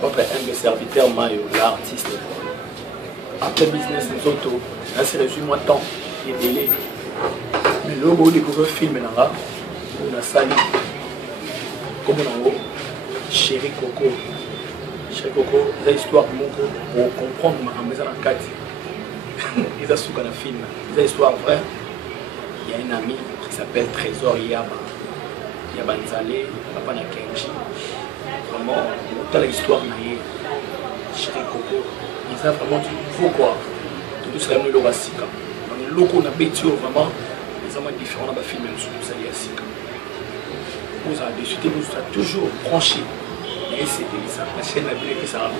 Votre humble serviteur Mayo, l'artiste. Après business, nous autres, là c'est reçu moi temps et délai. Mais là, on découvre le film, on a sali. Comme on a Chéri Coco. Chéri Coco, c'est l'histoire pour comprendre ma maison en 4. Ils ont su qu'on a film. C'est l'histoire vraie. Il y a un ami qui s'appelle Trésor Yaba. Yaba Nzale, papa na Kenji. Vraiment, dans l'histoire, Chéri Coco, ils ont vraiment dit pourquoi tout ça est le Sika. Dans le loco, on a bêti vraiment, les hommes différents dans le film, ça y est Sika. Vous avez décidé, vous avez toujours branché. Et c'est ça, la chaîne a vu que ça a vu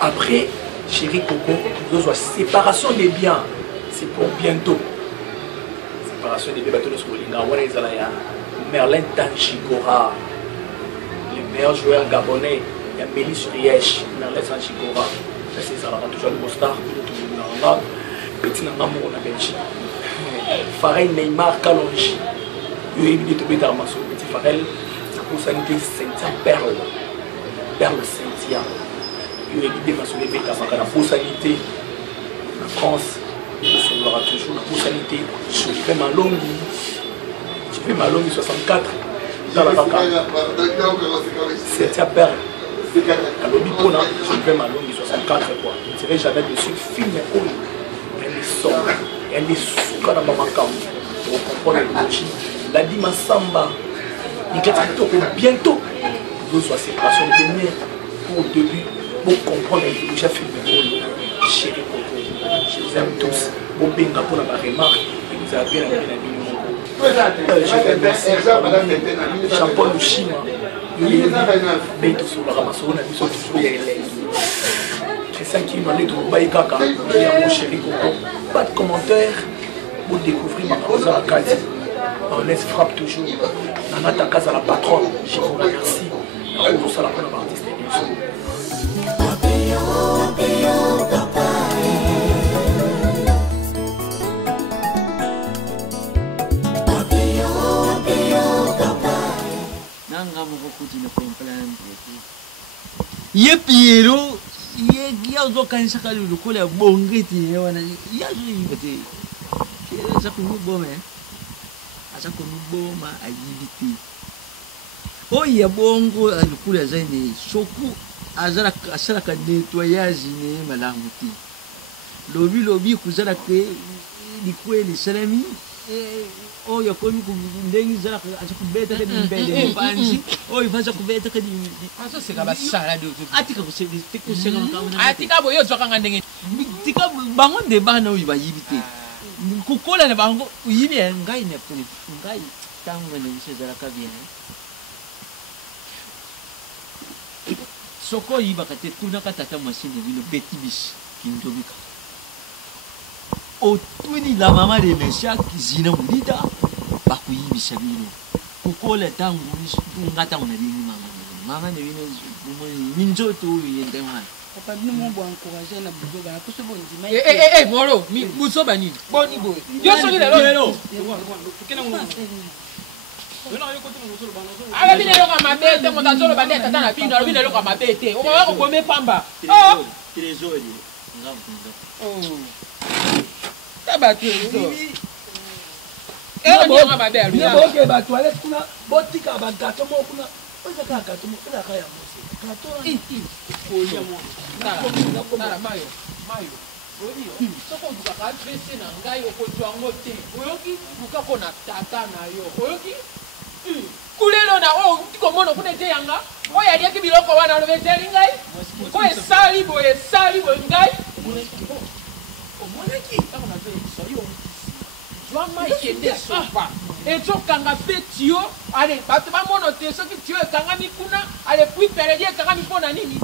après, Chéri Coco, nous avons séparation des biens, c'est pour bientôt. Séparation des biens, sur le Merlin Tanchikora. Meilleur joueur gabonais, il y a Mélis Riech, Merlin Sanchikora. C'est ça, on a toujours le Mostar, petit Nanamo, on a Belgique. Farel Neymar Kalonji, il y a eu des armations, petit Farel, c'est pour ça que Saint-Ia Perle, Perle Saint-Ia. Il y a eu des armations, il y a eu des armations, la possibilité, la France, on aura toujours la possibilité, je fais Malongi 64. Dans la banque, c'est à perdre. Alors, je vais m'allonger 64 quoi. Je ne dirais jamais dessus. Film et elle est sombre. Elle est sous dans ma main. Pour comprendre le mochi. La Dima Samba. Il y a bientôt. Vous soyez séparation de mer pour début. Pour comprendre le chef film et Chéri Coco. Je vous aime tous. Pour bien pour la remarque. Vous avez bien la Jean-Paul Lushima, Christian qui m'a dit mon Chéri Coco. Pas de commentaires pour découvrir ma cause à la case. On laisse frappe toujours. Nana ta case à la patronne. Je vous remercie. On ça la bonne artiste. Ye Piero, ye zo kan saka lu ko la bongeti wana ya zo yibete. Sa ko ni bome. Asa ko ni boma ayibiti. O ya bongo alukula zaini soku azara asara ka nettoyage ne malamuti. Lobi kuzala ke ni kweli salami oh ya komi ku ndengi zara acha kubeta ke mbele pansi oh ivanza kubeta ke aso seka basala do atika ku seka mkamuna atika boyo zwaka ngandenge tika bango de bana uyiba yibite kukola na bango uyibi ngai ne kuni ngai tangu ne zara ka bien soko yiba kate tuna katata machine bino betibis kindobika otuni la mama de Mesha kizina mulita bakuyibisha bino kukola tangu ngata unadini mama ne bino minjoto yende mwana papa bino mo encourager na buzoba na kuso bondima moro mi buzoba ni boni boy yo so ni lelo kena ngo ala bino loka mabete mo tazolo bande tata na bino bino loka mabete o mama ko gome pamba oh trésor ngavundo tabato zo bo ma belle ni bo ke ba toilette kuna botika ba gato mo kuna oza ka gato mo kuna ka ya mo gato o ya mo na mayo odio soko duka ka pese na ngai okozwa ngote oyoki duka ko na tata na yo oyoki kulelo na o tiko mono kuna te yanga o ya dia ki biloko wana lo beteli ngai ko esali bo ngai omonaki kama na vile soyo Joama ikende sopa. Eto kanga pe tio, ale bato ba mono te soki tio kanga mi kuna, ale puis peredi kanga mi pona nini?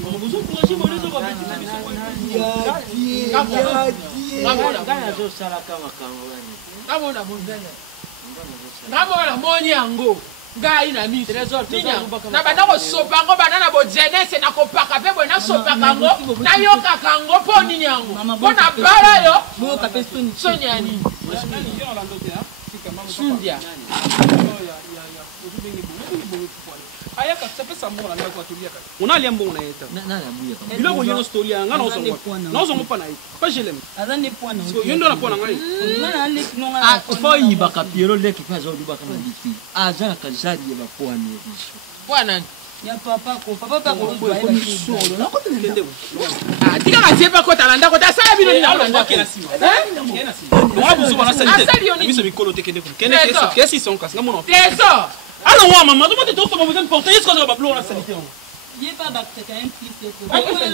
Muzo kunashi monezo ba beti na biso. Ngana zo sala kama wani. Ngamo na bonzanya. Ngamo na moni yango. Ngai na mi trésor na bana ko sopa ngo bana na bo jeunesse na ko paka pe bo na sopa kango na yoka kango po nini yango bona bala yo bo ka pe sonyani Sundia. ayaka sape sambo na ndako atulia kaka ona liambo na yeta na buya kama bila ko yono story nga na ozongo na ozongo pa na yeta pa jelem azane point na yondo na point na ngai ngana le kinonga ah fo yiba ka piero le ki fazo duba kama biti aza ka jari ya point ni biso Bwana ya papa ko solo na ko tende ah tika ka jepa ko talanda ko ta sala bino ni na na kena si na buzu bana salite biso bikolo te kende ko kende kesi son kas nga mona Trésor. alors wa maman tu te trouves besoin de porter est-ce qu'on va blou na salite on ye pa bakte ka impliqué ko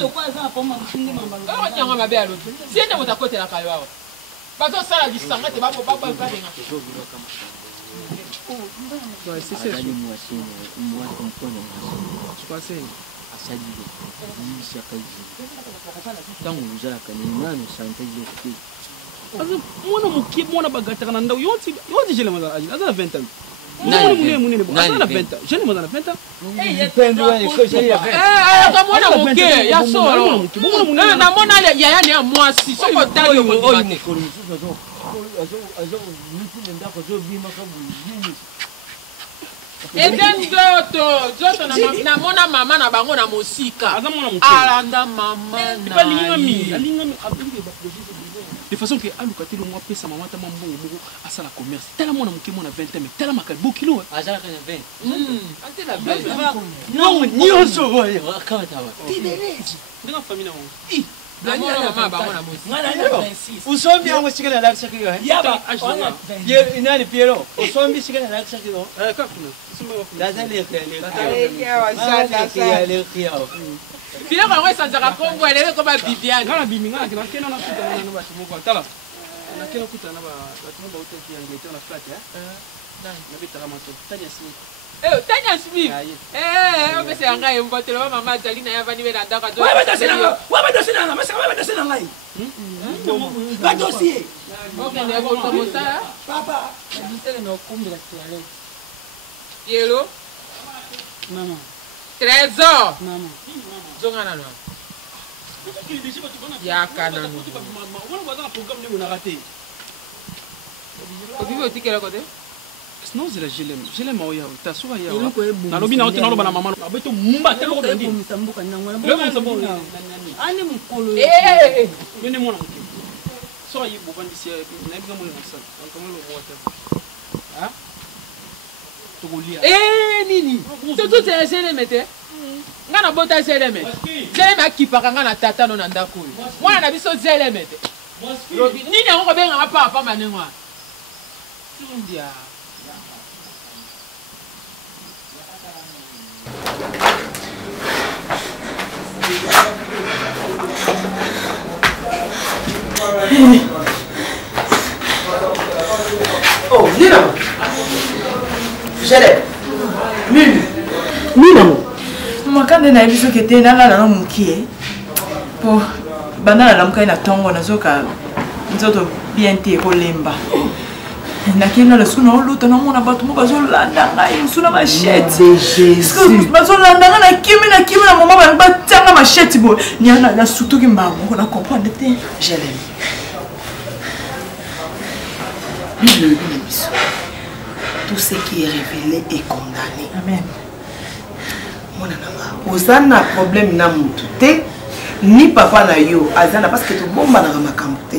ko za pa machine mambalo Ko nyanga mabe alo. Siende mutakotela kayo awa. Bato sala disanga te babo babo pa denga. c'est ça moi comprendre tu passes asali ni shakaji tangu uzala kanina no sante je azo mwana muki mwana bagataka na ndao yoti jele mazala azala 20 ans munene azala 20 ans jele mazala 20 ans depende wani ko je ya kamona muke ya solo. Na mona ya ne mwasi soko tali ko dimate. Eden Joto na mona mama na bango na mosika. Alanda mama na. Alingami de façon que aluka telo moi pesa mama ta mambo moko asala commerce tala mona muke mona 20 ans mais tala makali bokilo azala kana 20 ante la belle. non ni oso boye akata ba tideleji ndinga famille na Na mona mama bango na mosika. ngana 26 usombi yango sikana la kisaki yo yaba Piero inani Piero usombi sikana la kisaki yo kakuna lazali Bila kwa sanzaka Kongo elele ko ba Bibiane. ngana bimi ngana kina kena na kuta na ba chimoko tala na kena kuta na ba tumba uteki yangeto na flat na bitaka mato tanya si Tanya Smith. Obese anga yembotelo mama Zalina ya vani bela ndaka zo. Wa badosina na masa wa badosina ngai. Ba dossier. Okay, ne ko to mota. Papa, ndisele no kumbi la toilette Piero. mama Trésor. mama Zonga na no. Ya kana no. wana bazana programme ni mona raté Obibi otikela kote. non c'est la jelem oya ta suwa ya na lobi na ote na loba na mama abeto mumba telo ko ndi msambuka nango le mo sambo ani mukolo mene mona muke so yi bo bandisi na biga mo na sa on comme le water ah to golia Nini. Surtout c'est Zelemete. Ngana bota Zelemete. Zelema kipaka ngana tata no na ndako. Mwana na biso Zelemete. Lobi nini yango benga papa manengwa. Sundia. oh, Nina. Jele. Nina. Makande na biso kete na la na mukie. Po banana na mukai na tongo na zoka nzoto bien te ko lemba. Na kina le suna oluto na mona batu mo bazolanda ngai suna machette. Jésus. Bazolanda na kimi na mama ba tanga machette bo. Ni ana na sutu ki mbango na comprendre te. Jele. Bible dit biso. Tout ce qui est révélé est condamné. Amen. Ozana problème na mutu te ni papa na yo azana parce que to bomba na makambo te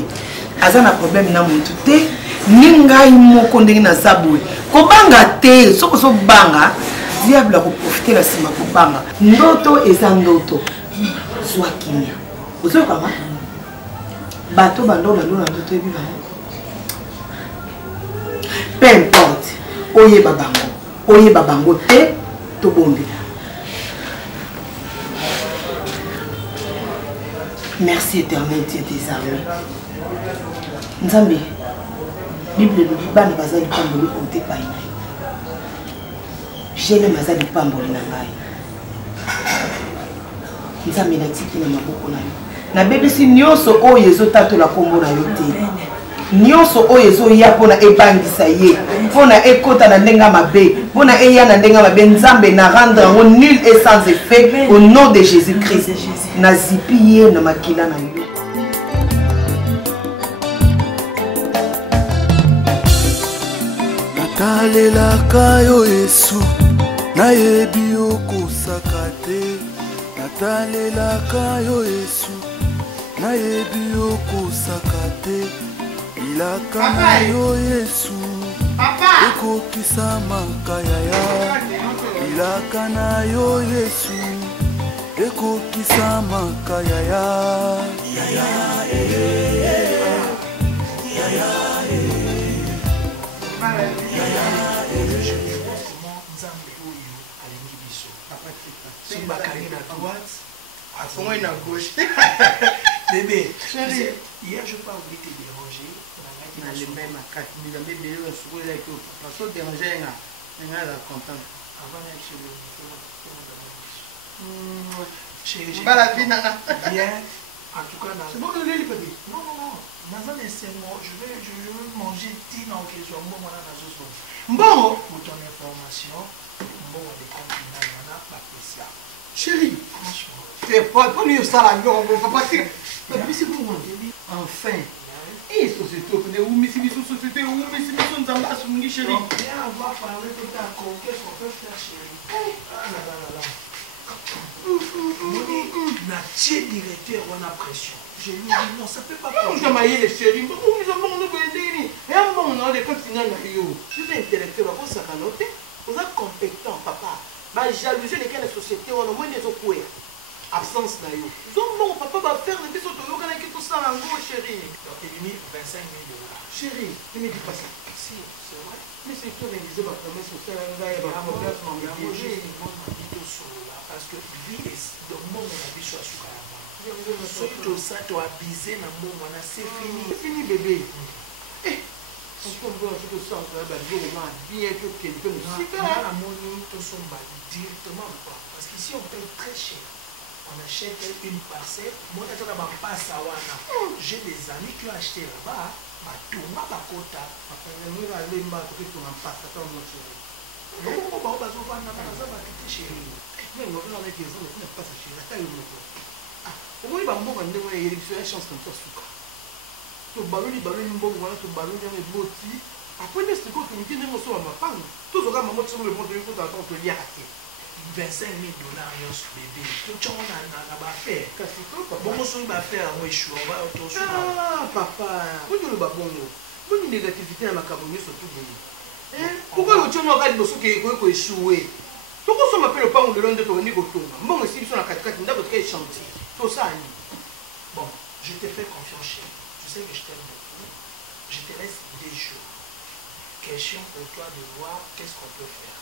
azana problème na mutu te ni ngai moko ndenge na sabwe ko banga te soko so banga diable ko profiter la sima ko banga ndoto eza ndoto soit kimia ozo kama bato bando na ndoto ebi ba peu importe oye babango te to bombi. Merci éternel Dieu des armées. Nzambe, Bible nous dit bana bazali pamboli ote pa ina. Jele mazali pamboli na ngai. Nzambe na tiki na maboko na yo. Na bebisi nyonso oyo ezotatola kombo na yo te. Nyonso oyo ezoya pona ebangisa ye. Pona ekota na ndenga mabe. Pona eya na ndenga mabe Nzambe na rendre en nul et sans effet au nom de Jésus-Christ. Na zipiye na makila na yo. natalelaka yo Yesu nayebi okosaka te natalelaka yo Yesu nayebi okosaka te ilaka na yo Yesu ekokisa makayaya ilaka na yo Yesu ekokisa makayaya yaya à gauche. Bébé, hier je pas voulu te déranger. On a les mêmes à 4 000. On a des parce que déranger, on a la contente. Avant d'aller chez le chérie, pas la vie, bien. En tout cas, c'est bon de l'huile, bébé. Non. Dans un instant, je vais manger 10 ans que je suis bon dans la zone. Bon, pour ton information, bon, les continents, on a pas fait ça. Chérie, franchement. C'est pas mieux ça là, non, on va pas partir. Mais c'est pour moi, enfin. Et société, on est où, mais si société, où, mais si nous sommes en bas, on dit chérie. Viens, on va parler tout à coup. Qu'est-ce qu'on peut faire, chérie? Ah là. Natie directeur, on a pression. Je lui dis non, ça peut pas passer. Je vais les chéris. Nous avons nous aider. Et un moment, on a des continents. Je suis intellectuel, on va s'arrêter. On est compétent, papa. Ma jalousie, les sociétés, on a moins des autres. Absence d'ailleurs. Non, papa va faire les petits autoroutes qui tout ça en gros, chérie. Donc, il a mis 25 000 $. Chérie, ne me dis pas ça. Si, c'est vrai. Mais c'est toi qui disais ma promesse sur ça. Parce que lui, le monde a vu sur Sukarama. Surtout ça, tu as abusé dans le monde, c'est fini. C'est fini, bébé. On peut voir tout ça, on va bien que quelqu'un nous suit. Directement, parce qu'ici, on paye très cher. On achète une parcelle. Moi, j'ai des amis qui ont acheté là-bas. Batuma Bakota. $25 000 bébé. Tout le monde a fait. Bon, on va faire un échou. Ah, papa. Vous avez une négativité à ma cabine surtout. Pourquoi vous avez dit échoué? Pourquoi on m'appelle le pain de l'onde de ton niveau? Bon, si vous avez 4 4 chantier. Tout ça. Bon, je te fais confiance, chérie. Je sais que je t'aime beaucoup. Je te laisse 2 jours. Question pour toi de voir qu'est-ce qu'on peut faire.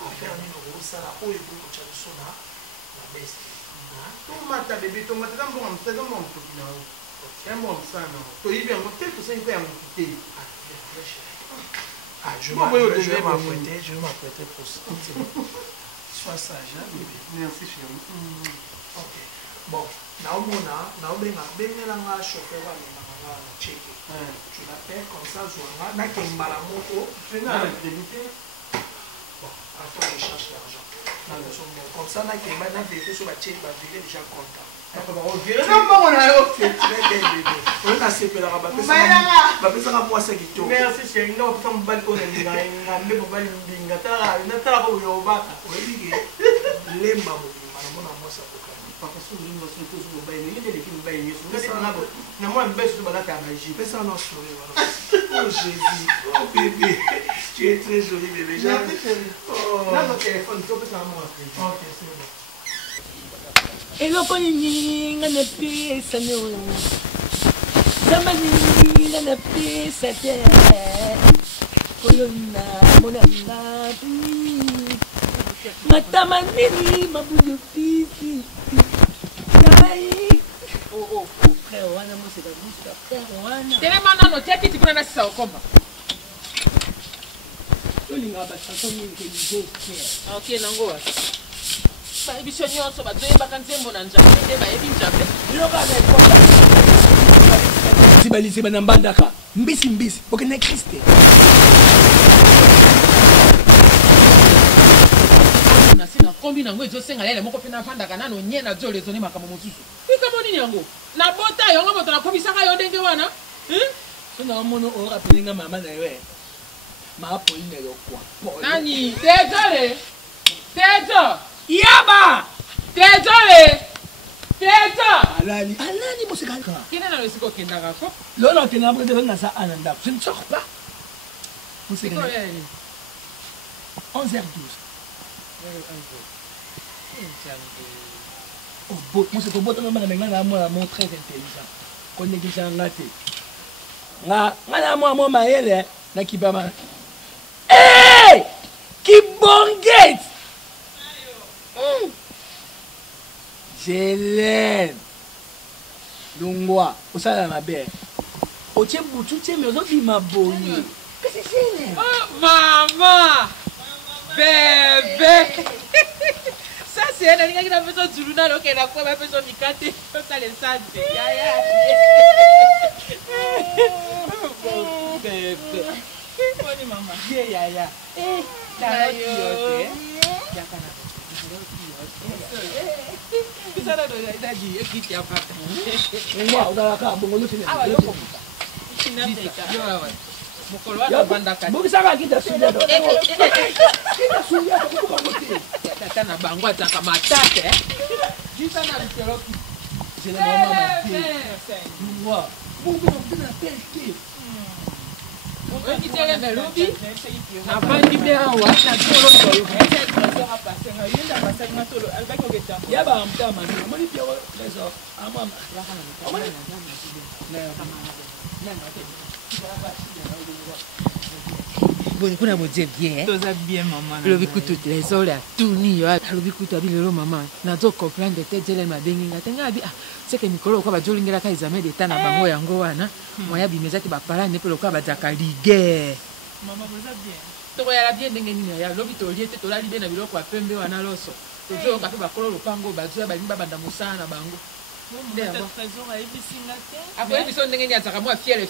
Faire un numéro, ça là, où est-ce que tu as le son là? La baisse. Tomate, bébé, tomate, c'est un bon, c'est un bon truc. C'est un bon ça, non. Tu es bien, peut-être que c'est un peu à m'écouter. Ah, je vais m'apprêter pour ça. Sois sage, hein, bébé. Merci, chérie. Ok. Bon, tu l'appelles comme ça, après je cherche l'argent. Comme ça, on a vérifié sur la tête, on va virer déjà content. Merci chérie, non, on va balcon oh bébé, tu es très joli bébé. Là, mon téléphone, tu peux faire moi. Ok, c'est bon. eloko nini nga napesa no zamba nini nga napesa te kolona monanga matama nini mabudu fisi frère wana moseka busa frère wana telema nano tia kiti kuna nasi sawa komba olinga basanso mingi kelizo ok nango wa biso nyonso bazoyebaka nzembo na nzambe nde bayebi nzambe zibalise bana mbandaka mbisi okende kriste nasi na kombi nango ezosenga lele moko mpe nafandaka nano nye na zolo ezoni makambo mosusu likamo nini yango na bota yango moto nakomisaka yo ndenge wana so na omona orapelinga mama na yo Ma Pauline est le quoi? Nani? Désolé. Désolé. Yaba! Désolé. Désolé. Alani mon c'est quand Qui est dans le siko kendara ko? là on tenait après de venir ça ananda. Je ne sors pas. Mon c'est 11h12. Oh, bon, moi c'est pour botter maintenant moi très intelligent. Connecté ça ngate. Nga moi maele na kibama. Hey! Kibongate. Jelen. Lungwa, osala mabe. Otie butu tie mais ozobi maboni. Qu'est-ce que c'est? Oh maman. Bébé. Ça c'est un animal qui a fait son zuluna donc elle a quoi fait son mikate comme ça les santé. Ya ya. Bébé. Bonne maman. Ya ya. Eh, ça yote. Ya kana. Bisa na do ya di ekiti apa. Ngwa udalaka bongo lo fini. Ah yo ko. Sinateka. Yo awa. Mokolo wa banda kati. Bokisaka kita suya do. Kita suya do ko kote. Tata na bango ataka matate. Jisa na literoki. Je le mama mati. Ngwa. Bongo na teke. Oki tere merubi. Na bandi be awa na tolo tolo. Yaba amtama ni moni pia lezo amama. Bon, kuna moje bien. Toza bien maman. Le bikutu les ola tuni yo. Le bikutu abi lelo maman. Na zo comprendre te jele ma bengi ngatenga abi ah. C'est que Nicolo ko ba jolingela ka examen de tana bango yango wana. Moya bi mezaki ba parents ne pe lo ko ba jaka ligue. Maman toza bien. To ya la bien ndenge nini ya lobi to liete to la libe na biloko ya pembe wana loso. To zo ka pe ba kolo lopango ba zo ba limba banda musana bango. Trésor a ebisinga te. Après biso ndenge nini azaka moi fier.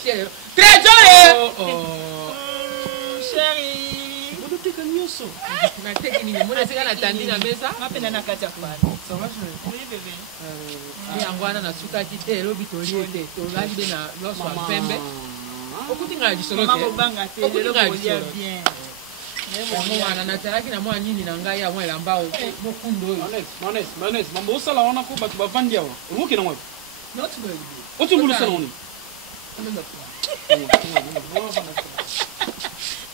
Trésor! Oh. Chérie. Teka nyonso. Na teki nini mona sika na tandi na mesa. Mapenda na kati ya fani. Ça va chérie? Oui bébé. Ni yango wana na suka kite lobi to liete to la libe na loso ya pembe. Okuti nga lisolo te. Maman banga te lelo kolia bien. Yango wana natalaki na mwa nini na ngai ya mwa elamba o mokundo oyo. Manes, mambo osala wana ko bato bavandi awa. Omoki na ngwapi? Not good. Oti mbulu sala wana.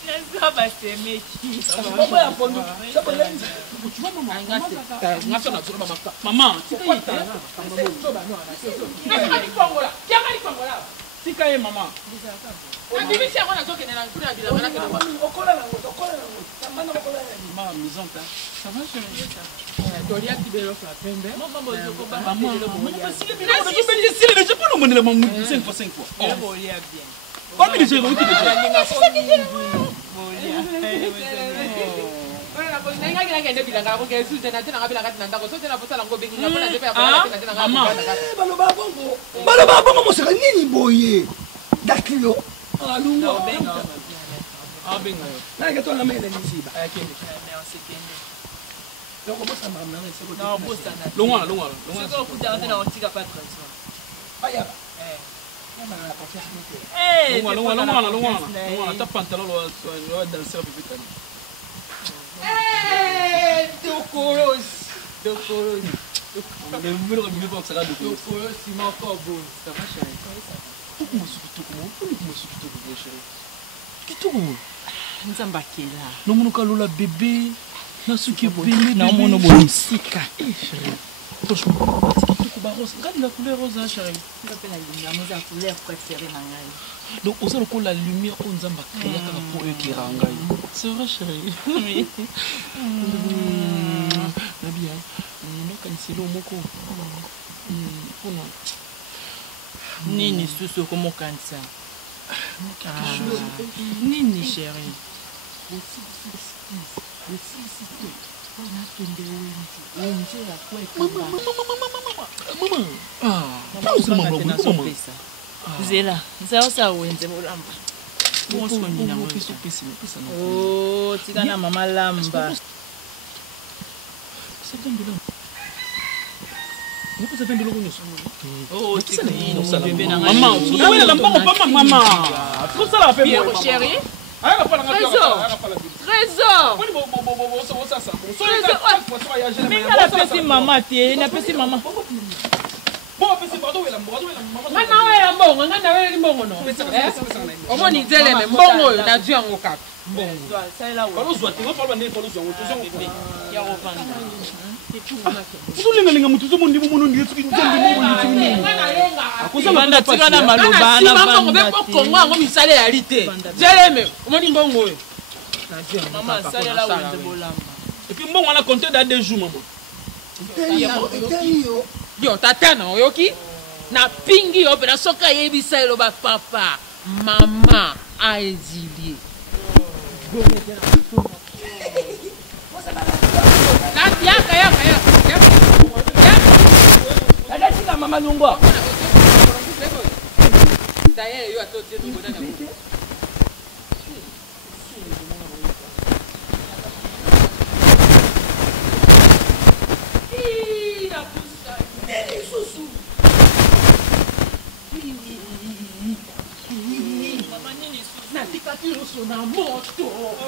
Nazo basemeki. Maman ya pondo. Ça peut l'être. Tu vois maman ngasa na tsoba maka. Maman, tika ye. Tika ye maman. Abimi si akona zokene na kuna bila bana kana kwa. Okola na tamana okola na Maman, maison ta. Ça va chérie? Tolia kibelo fa pembe. Maman bozo ko ba. Maman, parce que bino na kibeli sile je peux le monnaie maman 5 fois 5 fois. Lelo kolia bien. Pas mais je vais vous dire. baloba bongo mosaka nini boye dakilo alungo nake tona mele nisiba donc bosa mamna c'est Non, bosa na. Longwana. C'est quoi kuta na otika pas trésor. ayaba Longwana. Ta pantalon lo danser bibitani. Dokoros. Le numéro de numéro ça là de Dokoros Simon Corbeau. Ça va chérie? Nzamba kela. No munuka lola bébé. Na suki bébé. Na mono bonisika. Franchement, tu vas rose. Regarde la couleur rose, chérie. Je vais la couleur préférée. Donc, on sait la lumière, on s'en va créer pour eux qui rangent. C'est vrai, chérie. Oui. Nabi, donc, c'est l'homme moko. Nini susu como cancer. Nini chérie. Zela, nzawusa wenze mulamba. Oh, tikana mama lamba. Oh, maman, tu as la maman, maman. Tout ça la fait chérie. Trésor. Mais la petite maman, t'es la petite maman. Et puis bon, on a compté dans 2 jours, maman. Yo, tata na oyoki na pingi yo pe na soka yebisa elo ba papa mama a exilie. Yaka. La maman Lungo. D'ailleurs, yo atotie no bodana.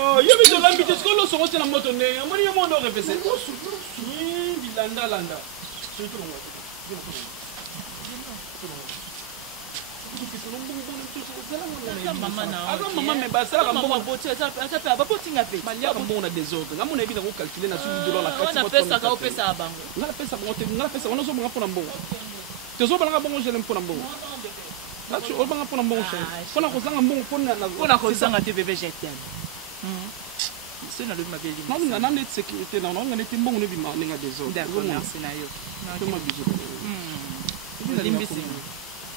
Oh, il y a mis de l'ambitieux, ce que l'on se retient en moto, il y a un monde à répéter. Landa. Maman, mais bah ça, maman, on a des ordres. On a évidemment calculé la suite de la carte. On a fait ça, on a fait ça. On a fait ça, on a fait ça, on a fait ça pour un bon. Tu as fait ça, je l'aime pour un bon. Là, tu as fait ça pour un bon. On a fait ça, on a fait ça, bébé, je t'aime. C'est dans le mabeli. Non, on a une sécurité, non, on a été bon, on a vu des ordres. D'accord, merci, Nayo. C'est ma bisou. Limbisi.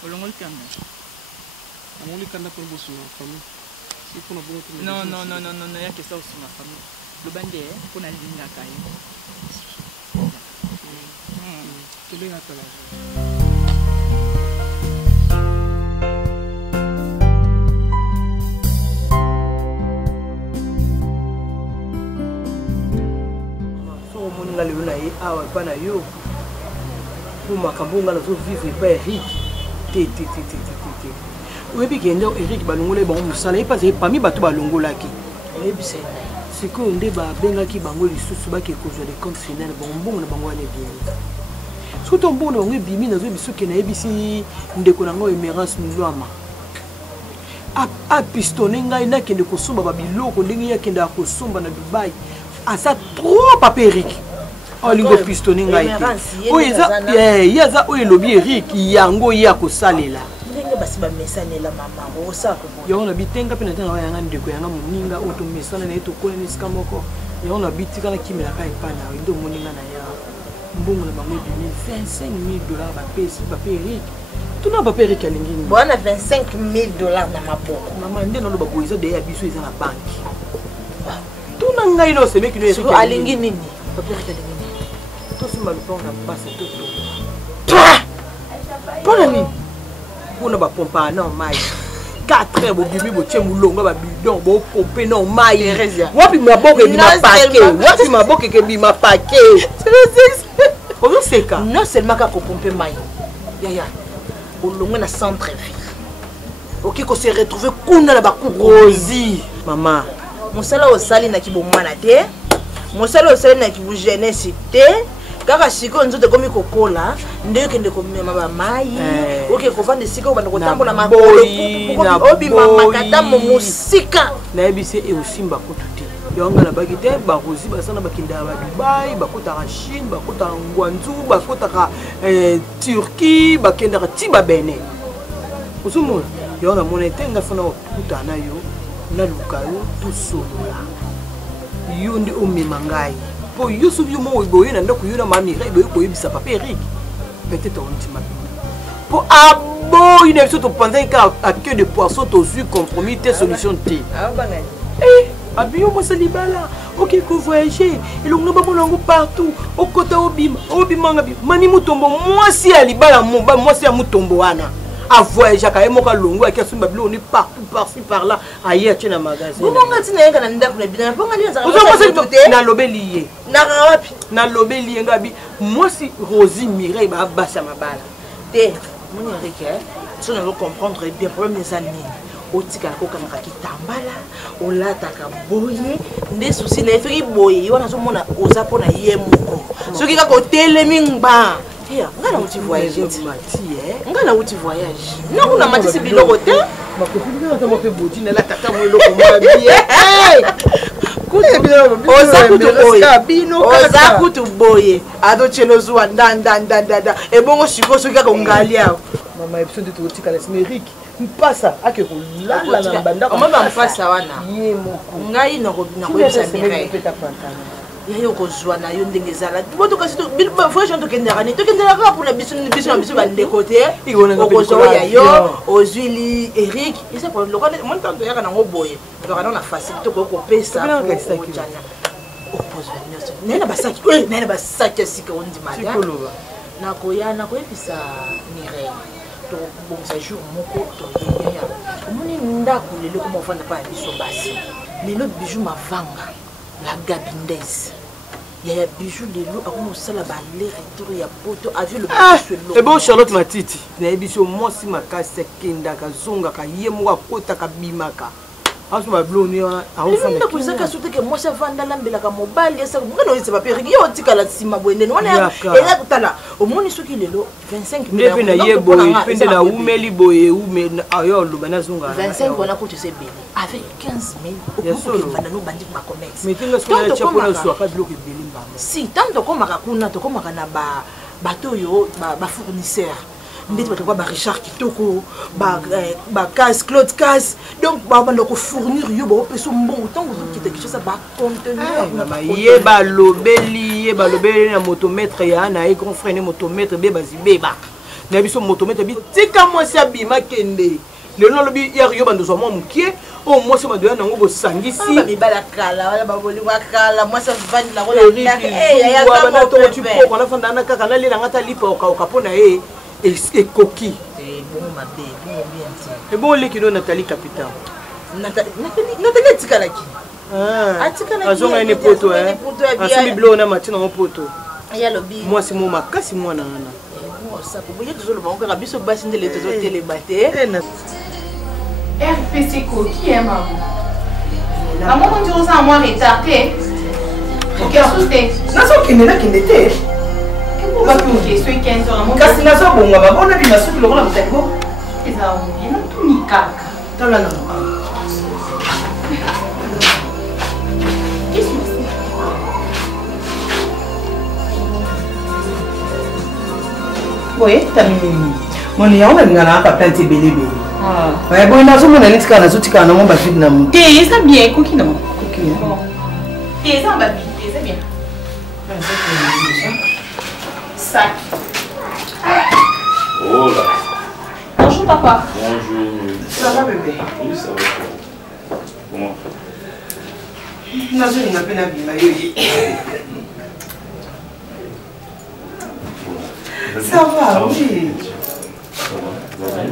Olongol kanda. Amoni kanda pour vous sur ma famille. C'est pour nous. Non, il y a que ça aussi ma famille. Le bandé pour la ligne à Kaye. C'est bien à toi. nga lelo na ye awa epa na yo po makambo nga nazovivre epa Eric te oyebi kende Eric balongola ye bango mosala ye mpasi epami bato balongolaki oyebisa sikoyo nde babengaki bango lisusu bake kozwa de compte final bonbongo na bango wana ebimi soki to mbongo na bango ebimi nazoyebi soki nayebisi ndeko na ngo Emerance Mulwama apistone ngai nakende kosomba babiloko ndenge ye akendaka kosomba na Dubai aza trop papa Eric olingo pistone ngai te oyo eza oyo elobi Eric yango ye akosalela ndenge basi bamesanela mama osako yango na bitenga mpe na ntango yanga ndeko yanga moninga oyo tomesana na ye tokolani esika moko yango na bitikala kimelaka epai na nde omoninga na ya mbongo na bango ebimi $25,000 bapesi papa Eric tuna papa Eric alingi nini bwana $25,000 na maboko mama nde naloba boye eza deya biso eza na banki tuna ngai lo semeki no yeso alingi nini papa Eric alingi nini tosimba lupango na mpasi toto mpona nini mpona bapompa na mai 4 heures bobimi botie mulonga babidon bopompe na mai wapi maboko ebima pake wapi maboko ekebima pake ozoseka non seulement kaka kopompe mai yaya olongwe na centre ville oki kose retrouve kuna na bakurosi mama mosala osali na kibomwana te mosala osali na kibu jeunesse te kaka siko nzoto komi kokola nde okende komema bamai oke kovanda esika obanda kotambola makolo obima makata mosika nayebisi eosimba kutu te yonga na baki te barosi basana bakendaka ba Dubai bakotaka Chine bakotaka Guangzhou bakotaka Turquie bakendaka ti babene osomona yonga mona ete nga fana okuta na yo naluka yo tosolola yo ndi omema ngai po yo soki yo mo boye na ndako yo na mamira boye koyebisa papa Eric peut-être on po aboyi na biso topanzaki ka à queue de poisson tozwi compromis te solution te abiyo mwasa libala oke kovoyager elongo bamona yango partout okota obimanga mani mutombo mwasi ya libala mwasi ya mutombo wana a voyager ka emoka longo aki asumba bilo ni partout par-ci par-là aye atie na magasin bonga tina yenga na ndako na bina bonga ni nzaka na lobeli ye na wapi na lobeli ye ngabi mwasi Rosie Mireille ba basa mabala te moni Eric so na comprendre bien problème des années otikala kokangaka kitambala olataka boye nde susi na efeki boye yo nazomona oza mpona ye moko soki kaka otelemi ngba nga nauti voyage nga nauti voyage nakuna matisi biloko te oza kutu boye azocela ozwa ndandandandanda ebongo siko soki kaka ongali awo mama episode tokotikala simerik mpasa ake kolala na bandako omaba mpasa wana ye moko ngai nakoyebisa mirai yayo kozwa na yo ndenge ezala botokasi voyage tokendaka ni tokendelaka mpona biso na biso bandeko te okozwa oya yo ozwili erik eza moni tanto oyaka nango boye toka nao na facilité okokopesa ojana opozwa nyonso naye na basaki ya sika ondimada nakoyebisa mirai tobongisa jour moko toyeya omoni ndako lelo koma ofanda mpa ya biso basi lelo bijou mavanga la gabindaise yaya bijou lelo akoma osala bale retour ya poto avi le ebo Charlotte Matiti nayebi biso mwasi makasi akendaka azongaka ye moko akotaka bimaka asoma bloni ndako ezaka so teke mwasi avanda alambelaka mobali ngana oyesa baperiki yo otikala nsima bwendeni wana eza kotala omoni soki lelo 25 nde mpe na ye boye mpe nde naumeli boye ayo oloba nazonga 25 wana koto esebele avec 15 000 okokokebanda nobandi bacomexe si tant tokomaka kuna tokomaka na bato oyo bafournisseur ndeti bato kwa ba Richard Kitoko ba Cas Claude Cas donc babanda ko fournir yo ba opeso mbongo tango okita quelque chose ba conteneur ye ba lobeli na motomètre ya na e grand frère ne motomètre be bazibeba na biso motomètre bi tika mwasi abima kende lelo lobi ya yo bando zo mwa mukie o mwasi madoya nango bosangisi ba mibala kala wala ba bolingo kala mwasi vandi la rola ya bana to tu po na fanda na kaka na lela ngata lipa okapona e ekoki bon lekino Nathalie Capital Nathalie atikalaki azonga ene poto asili bilo na matina mo poto mwasi mo makasi mwana wana boye tozoloba okaka biso basi ndele tozoteleba te RPC Koki maman maman on dit ça moi retardé nazokende te kasi nazobonga babona bina soki lokola motako tala na boye tamimi moni yango nalingana aka plante ebelebele boye nazomona neti kaka nazotikala nango bavide na moto eza bien ekoki nango eza babi eza bien sac. Oh là. Bonjour papa. Bonjour. Ça va bébé? Oui, ça va. Comment? Nazo na pena bima yoyi. Ça va, oui.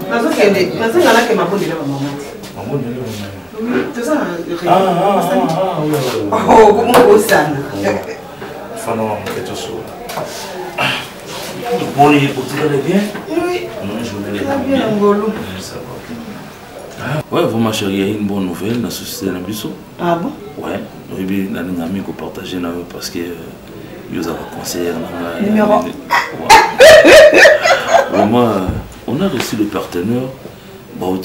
Nazo kende, nazo ngala ke mabondela ba mama. Mabondela ba mama. Oui, tout ça. Oui. Oh, comment osana? Fano quelque chose. Bon, il faut tirer bien. Oui. Non, je vais les bien. Ça va. Ouais, vraiment chérie, il y a une bonne nouvelle dans la société Nabiso. Ah bon? Ouais. Nous avons un ami qui partager parce que nous avons un conseiller. Numéro. Vraiment, on a reçu le partenaire dans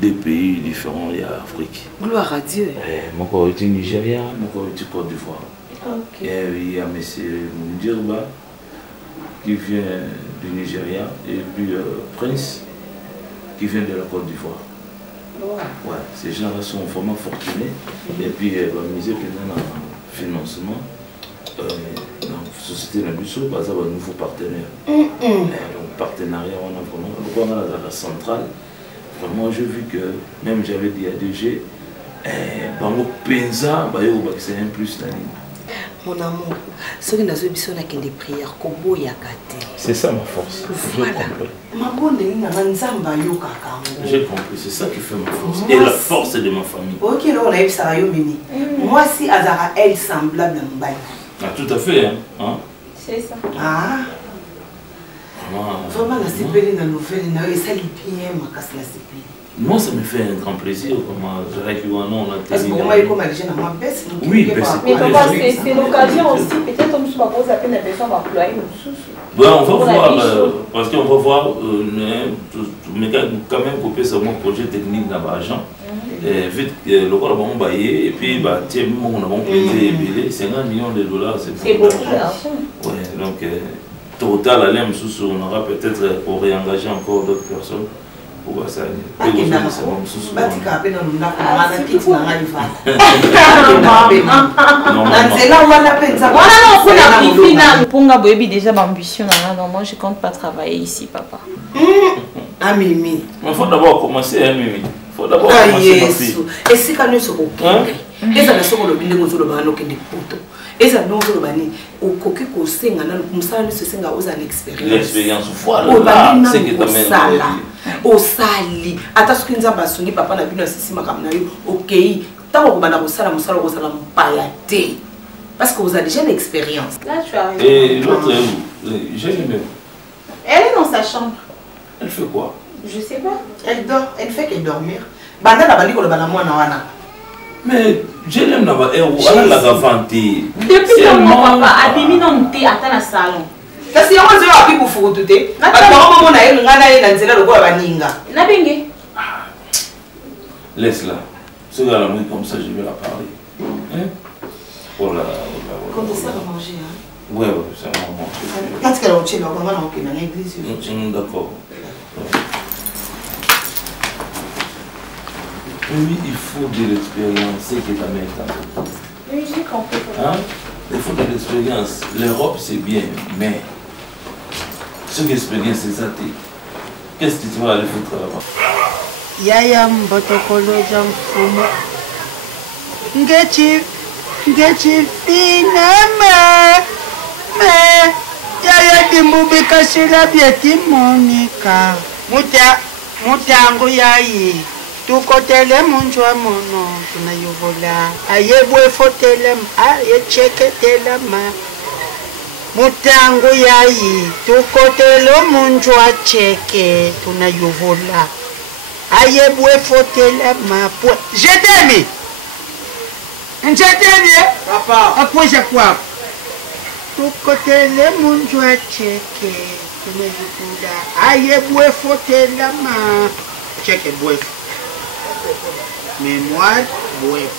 des pays différents et Afrique. Gloire à Dieu. Moi, je suis Nigeria, moi, je suis Côte d'Ivoire. Okay. Et il y a M. Mundirba qui vient du Nigeria et puis Prince qui vient de la Côte d'Ivoire. Wow. Ouais, ces gens-là sont vraiment fortunés. Et puis, la musique est dans le financement. Dans la société Nabusso, ça va un nouveau partenaire. Donc, partenariat, on a vraiment la centrale. Vraiment, j'ai vu que même j'avais dit à DG, Bango Penza, c'est un plus la ligne. Mon amour, ce que nous avons besoin de des prières, c'est ça ma force. Voilà. J'ai compris, c'est ça qui fait ma force. Et la force de ma famille. Ok, là on a eu ça, moi si Azara elle semblable à Mbaye. Ah, tout à fait, hein? C'est ça. Ah. Vraiment, la CPL dans la nouvelle, et ça lui bien, ma casse la CPL. Moi, ça me fait un grand plaisir. Parce que moi, il comme les gens, moi, baisse. Oui, mais papa, c'est l'occasion aussi. Peut-être on se pose à peine la personne va employer on va voir, parce qu'on va voir, mais quand même couper sur mon projet technique dans l'argent. Vite, le corps va bailler et puis on a payé 50 millions de dollars. C'est beaucoup d'argent. Ouais, donc total, à l'aime on aura peut-être pour réengager encore d'autres personnes. Pour ça, déjà ma ambition. Non, moi je compte pas travailler ici, papa. Ah, Mimi. Il faut d'abord commencer, hein, Mimi. Il faut d'abord commencer, ma fille. Et si quand nous sommes au point, et ça ne sont pas le bilan de l'obano qui est des poteaux. Et ça nous sommes au coquille qu'on sait, nous sommes aux l'expérience. L'expérience, voilà, c'est que tu as au sali ata ce que nous avons sonné papa na bino sisi makamna yo OK tant on bana kosala musala kosala mpaya te parce que vous avez déjà l'expérience. Là tu as et l'autre j'ai aimé. Elle est dans sa chambre. Elle fait quoi? Je sais pas. Elle dort, elle fait que dormir. Banda na bali ko bana mwana wana. Mais je l'aime là-bas, elle a la gavanté. Depuis le moment papa abimi non te ata na salon. Parce que on a appris pour faire tout ça. Parce que on a eu un zéro le quoi baninga. Na bengue. Laisse-la. Ce gars-là, comme ça, je vais la parler. Hein? Oh là. Quand ça va manger, hein? Ouais, ça va manger. Parce qu'elle a autre chose, on va dans l'église. D'accord. Oui, il faut de l'expérience, c'est que ta mère t'a. Oui, j'ai compris. Hein? Il faut de l'expérience. L'Europe, c'est bien, mais ce que l'expérience, c'est ça. Qu'est-ce que tu vas aller foutre là-bas? Yaya mbotokolo jamfumo ngechi fineme yaya dimbubika shirabieti monika mutangu yayi tukotele munjwa mono tunayuvola ayebwe fotele ayecheketela ma mutangu yayi tukotele munjwa cheke tunayuvola ayebwe fotele ma je t'aime papa apoja kwa tukotele munjwa cheke tunayuvola ayebwe fotele ma cheke bwe mémoire bouef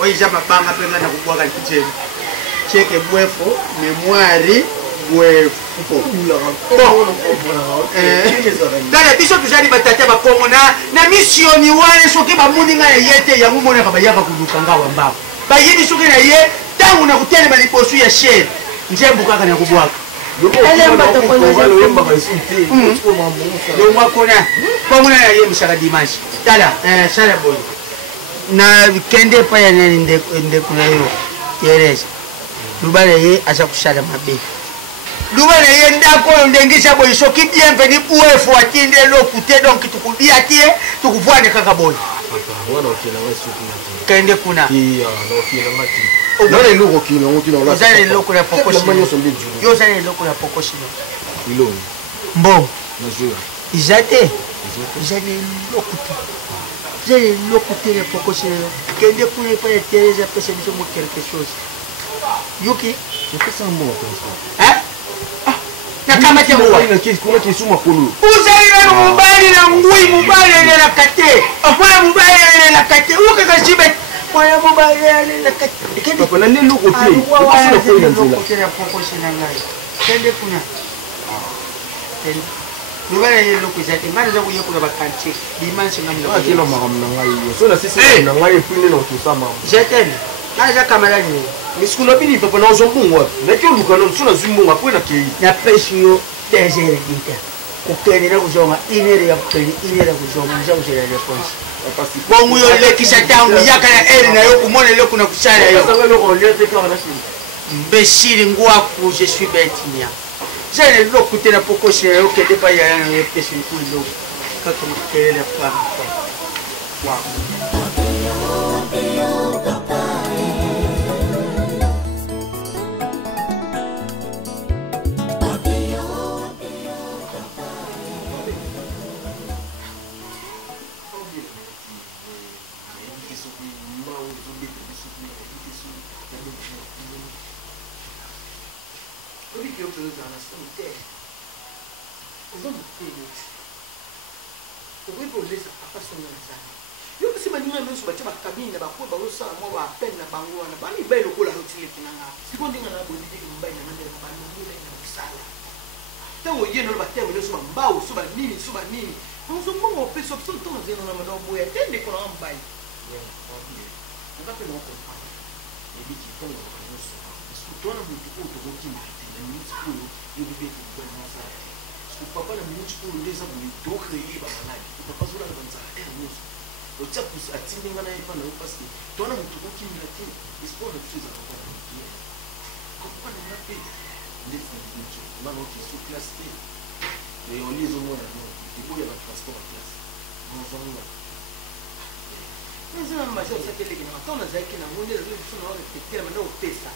oyi jama banga penga na kubwaga kitchen cheke bwefo mémoire bwef dala biso tuzali batata bakongo na misioni wane soki bamuni nga ye te yango monaka bayaka koluka nga wambako bayebi soki na ye ntango na kotelema liboso ya shere nzembo kaka na kubwaga komuna na ye musaka dimanche tala sala boy na kende pa ya nani ndeko na yo Teresa lubala ye aza kusala mabe lubala ye ndako ndengisa boy soki bienvenu bwefu atinde lokute donc tukubia tie tukuvwane kaka boy kende kuna non loko kino ngokina ola zale loko la pokoshi yo zale loko la pokoshi ilo mbo najua izate zale loko te la pokoshi kende kuna pa ya Teresa pesa biso mo quelque chose yuki je fais ça moi hein na kama te huwa kuna kisuma kulu uzaira mubali na ngui mubali na kate apana mubali na kate ukaka shibe moya mobile na kati papa na nelo côté na côté na pokoshi na ngai kende kuna lubala ye loko zate ngana za kuye kuna bakanche dimanche ngamna ah kilo makamna ngai so na sisi na ngai pinde na tusama jeteni ngana za kamera ni miskula bini papa na zombungwa na kyo lukano so na zimbunga kwa na kei na pesio desere dita kukenera kuzonga inere ya kukeni inere kuzonga nza kuzela response bongo yo lekisa tangu yaka ya eri na yo kumona leo kuna kusala yo mbeshiri ngwaku je suis bête nia zele lokute na pokoshi yo kede pa ya na yo pesi kulo kaka mkelele pa wa que yo peux dans la santé. Ils ont monté. Oui, pour les papa sont dans ça. Yo si baninga no so bacha bakabini na bakwe ba so mo ba pen na bango na bani ba ile kola hotile kinanga. Sikondi ngana bo dite mbai na mande ba no ile na kusala. Tango yeno ba temo no so ba mbao so ba nini. On se mongo pe so so to zeno na mando boya tende ko na mbai. On va peut non comprendre. Et dit qu'il faut le reconnaître. Parce que toi na mutu ko to ko kima na mutu ko yo bebe ko na sa. Parce que papa na mutu ko le za bo to créer ba malade. Papa zo la banza mutu. O tia pousse a tindi ngana e pana parce que toi na mutu ko kima na te. Espoir de choses à voir. Pourquoi ne pas payer les fournitures? Maintenant qui sous classe et on lit au moins il faut y avoir transport en classe. Nous sommes là. Nous sommes majeur ça que les gens quand on a zaki na monde le sont na respecter mais non pesa.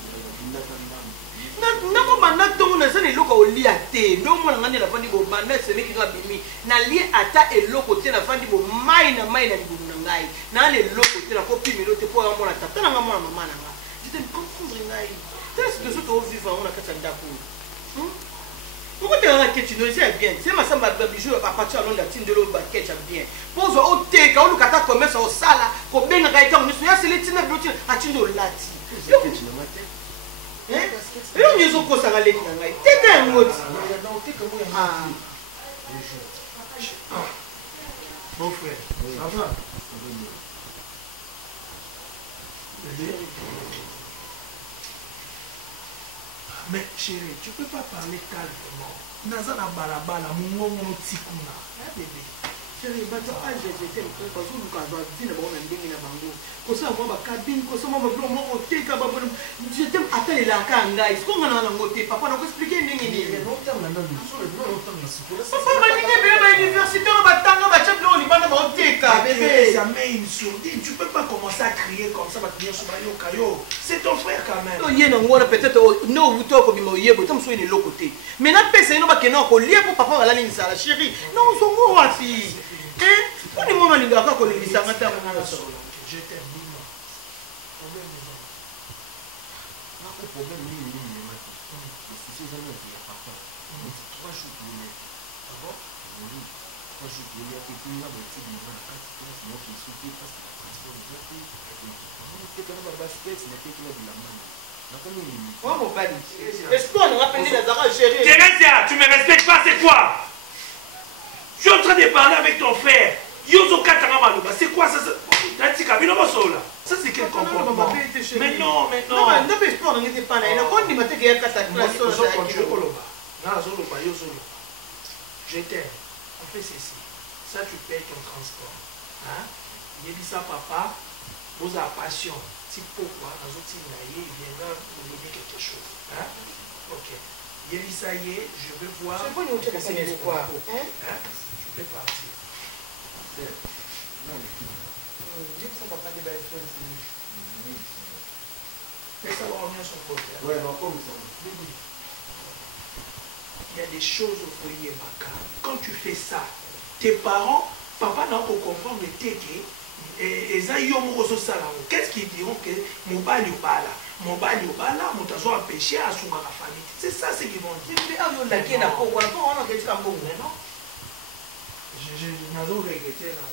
Na ko banda to na zane loka o lia te no mo ngane la fandi bo banda se ne ki ga bimi na lie ata eloko te na fandi bo mai na libudu na ngai na le loko te na ko pimelo te po mo na tata na mama na nga. Je te confondre ngai. C'est ce que tu vis on a kata ndako. Pourquoi tu as que tu ne sais bien? C'est ma samba bijou à partir de la tine de l'eau baquet bien. Pose au thé quand on kata commerce au sala ko benga ga ita on ya c'est les tine blotti a tine de lati. C'est que tu ne matin. Hein? Et on y zo ko sanga le kinanga. Teka ngoti. Ah. Mon frère, ça va? Mais chérie, tu peux pas parler calmement. Naza na balabala, mungongo tikuna. Bébé. Chérie, bato age j'étais parce que nous quand on dit na bon ndingi na bango. Ko sa mo ba cabine, ko sa mo ba mo oteka ba bon. Je t'aime atteler la kanga. Est-ce qu'on a na ngote papa na ko expliquer ndingi ni. Mais non tam na ndu so le non tam na sikula. Papa ba ni bébé ba université ba tanga ba chef lo libana ba oteka. Bébé, ça met une sourdine. Tu peux pas commencer à crier comme ça ba tenir sur bayo kayo. C'est ton frère quand même. Non, yena ngora peut-être no vuto ko bimo yebo tam so ni lokote. Mais na pesa ino ba keno ko lie pour papa la ligne ça la chérie. Non, so ngo wa fi. Hein? On est moment ninga ka ko ni bisanga ta mo so. Je t'aime Nino. Problème non. Na ko problème ni mati. C'est ça là qui est papa. 3 jours pour lui. Ah bon? Oui. 3 jours pour lui et puis là ba tu dis na ka classe moi qui souffre parce que la transport est fait. C'est quand même un basket, c'est n'était que de la main. Oh mon père, est-ce qu'on a appelé la Zara chérie? Thérèse, tu me respectes pas, c'est quoi? Je suis en train de parler avec ton frère. Yozo Kataramalouba, c'est quoi ça? Ça c'est quel comportement? Mais non, mais non. Non, non, mais on n'était pas là. Il a pas dit qu'il y a 4 classes. Je t'aime. On fait ceci. Ça, tu payes ton transport. Hein? Il dit ça, papa. Vous avez passion. Si pourquoi, dans un petit il viendra vous donner quelque chose. Hein? Ok. Il dit ça y est, je vais voir. C'est pas une autre question. Pourquoi? Hein? Tu peux partir. Non. Je ne sais pas de la différence. Mais ça va revenir sur le côté. Ouais, non, comme ça. Il y a des choses au foyer, Maka. Quand tu fais ça, tes parents, papa n'a pas comprendre le téké. Et ça, qu'est-ce qu'ils diront que mon bal est là? Mon bal est là, mon tazo a péché à son famille. C'est ça ce qu'ils vont dire. Mais on a regretté dans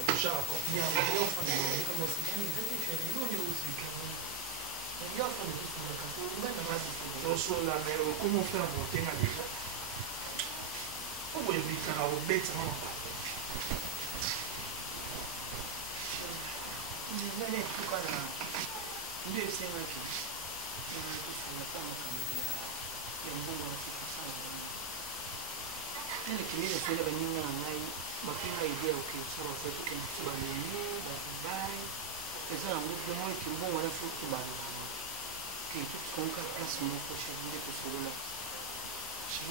le chat à combien comment faire monter ma vie? On va éviter à vous bête.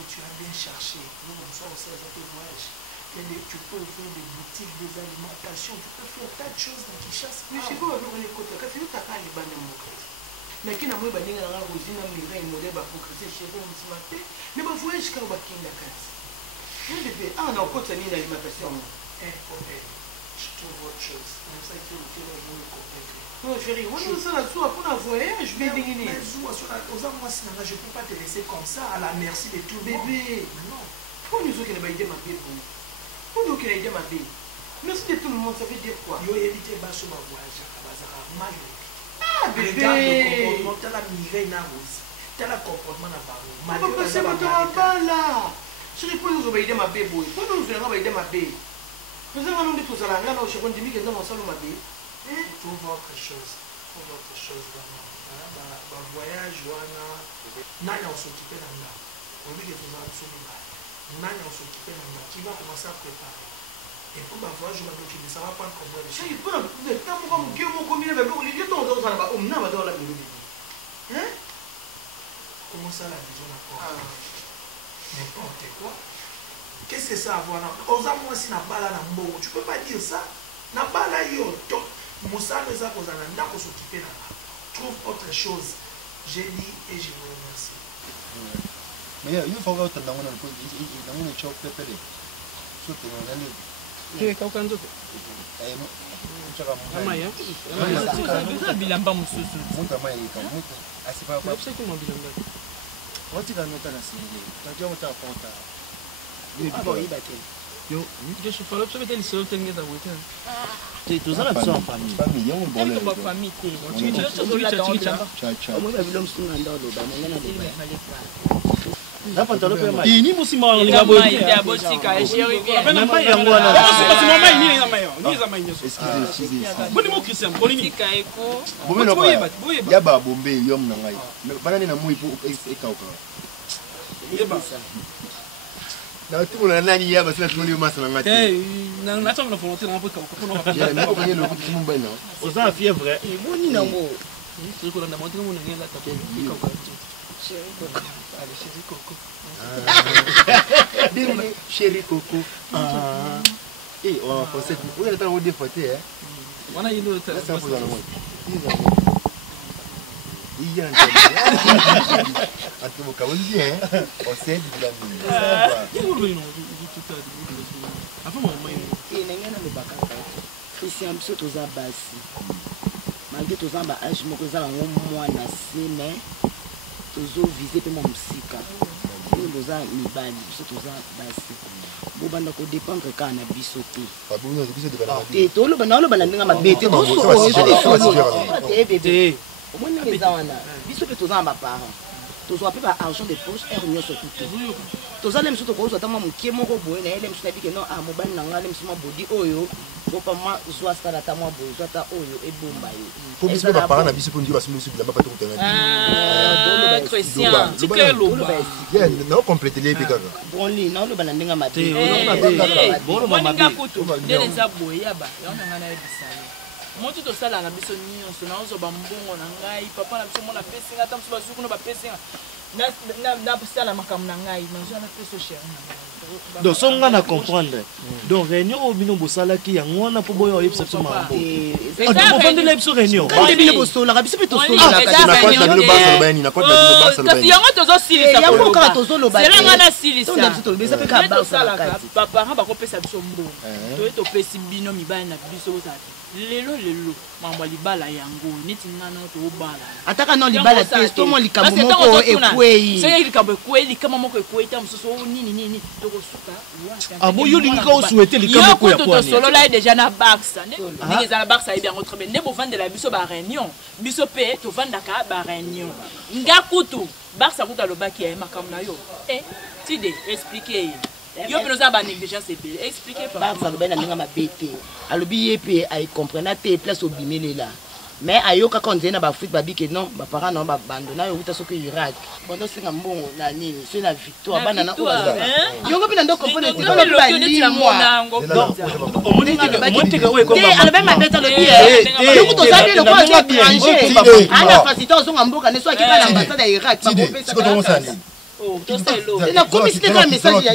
Tu as bien cherché. Nous, on sort aussi à voyage. Tu peux ouvrir des boutiques, des alimentations, tu peux faire tas de choses dans Kinshasa. Mais je sais pas, on est côté. Quand tu as les bandes de mon côté. Mais qui n'a pas de la rosine, on est modèle pour créer chez vous, on s'y mais on voyage jusqu'à Bakin la case. Ah, on a côté l'alimentation. Je trouve autre chose. Comme ça, il faut me convaincre. Non, chérie, on est ça là-dessous pour un voyage. Mais je ne peux pas te laisser comme ça à la merci de tout le monde. Bébé, non. Pour nous qui n'avons pas idée ma bébé. Pour nous qui n'avons pas idée ma bébé. Merci de tout le monde, ça veut dire quoi? Yo évité basso ma voyage à Bazara. Ah, bébé. Regarde le comportement, t'as la mireille na rose. T'as le comportement na baro. Ma bébé, c'est pas là. Chérie, pour nous qui n'avons ma bébé. Pour nous qui n'avons pas idée ma bébé. Nous avons dit tout ça là. Regarde, je continue que nous avons salon ma bébé. Trouve autre chose. Trouve autre chose vraiment. Bah voyage, Joana. Nani on s'occupait d'un gars. On dit que nous allons s'occuper. Nani on s'occupait d'un gars. Qui va commencer à préparer. Et pour ma voyage, je vais bloquer. Ça va prendre comme moi. Il faut que vous êtes tant pour que vous combinez avec vous. Les temps dans la on n'a pas dans la maison. Hein? Comment ça la vision encore? N'importe quoi. Qu'est-ce que ça a à voir là? Osa moi si na bala na mbo. Tu peux pas dire ça. Na bala yo to. Moussa les a posé là, qu'on s'occuper là. Trouve autre chose. J'ai dit et je vous remercie. Mais il faut que tu aies un choc préparé. Surtout dans l'année. Tu es quelqu'un d'autre? Yo, je suis pas là, tu veux dire seul tenir ta voiture. Tu es là en famille. Famille, on est bon. Famille, tu es là ini musima nga boy ya botika chéri bien na mai yango na musima mai ni na mai ni za mai nyoso excusez boni mo Christian boni ni tika eko bomeno ba ya ba bombe yom na ngai bana ni na mu ipo ekauka yeba na tu na nani ya ba sina tumuli masa na ngati eh na tama na volonté na po kauka kono ka ya na ko ni lo kuti mu bana oza fièvre boni na ngo c'est ko na montre mo na ngela ta kauka chéri coco allez chéri coco chéri coco eh on va passer vous êtes en haut des photos hein wana yino ta ça pour la moi il y a un atu ka wonzi hein on sait de la mine il vous le nom tout à enfin moi et nengana le bakaka Christian biso toza basi malgré toza ba âge moko za ngo mwana sine tozo viser pe mo musika toza mibali biso toza basi bobanda ko dépendre kana biso te babuna biso de bana te tolo bana lo bana ndinga mabete to bébé omoni ngeza wana biso pe toza ba parents tozo pe ba argent de poche er nyoso tout toza le msuto ko zo tama mukie moko boye na ele msuto bike no mobali na ngale msuma body oyo bopa ma zwa stala ta mwa boye zwa ta oyo ebomba yo ko biso ba parents na biso ko ndira simu bila mapa to kutanga Christian tikelo ya na compléter les bigaka bonli na lo bana ndinga mate bon mama kutu ndele za boye yaba yaona ngana ebisala moto to sala na biso nyonso na ozo ba mbongo na ngai papa na biso mona pesinga ta mso bazuku no ba pesinga na sala makambo na ngai na peso cher donc songa na comprendre donc réunion au bino bosala ki yango wana po boyo yebisa biso mambo on fond de l'ebso réunion quand bino bosola ka biso pe to sola na kwata bino basa bani na kwata bino basa bani yango tozo silisa yango ka tozo loba c'est là ngana silisa to biso to besa pe ka ba sala ka papa ba ko pesa biso mbongo to pesi bino mibali na biso bosala lelo mambo libala yango neti ngana to obala ataka no libala te to mo likambo moko ekwei c'est likambo ekwei likama moko ekwei ta musoso nini to kosuka abo yo lingi ka souhaiter likambo ko ya kwa ni solo là déjà na Barça ndenge za na Barça bien autre mais ndebo vendre la biso ba réunion biso pe to vendre ka ba réunion ngakutu Barça kuta lobaki ya makamna yo tide expliquer yo pe noza ba négligence epele expliquer pas ça le ben ndinga mabete alobi yepe ay comprendre te place obimelela mais ayoka quand nzena ba foot ba bike non ba parents non ba bandona yo uta soki Irak bondo singa mbongo na nini c'est la victoire bana na yo ko pina ndo comprendre te ba li moi on monte ka we ko ba albe mabete le bien yo ko to sabe le quoi soit étranger ana facilité zonga mboka ne soit ki ba na ambassade ya Irak ba ko pesa ko oh, to c'est l'eau. C'est la commission de message ya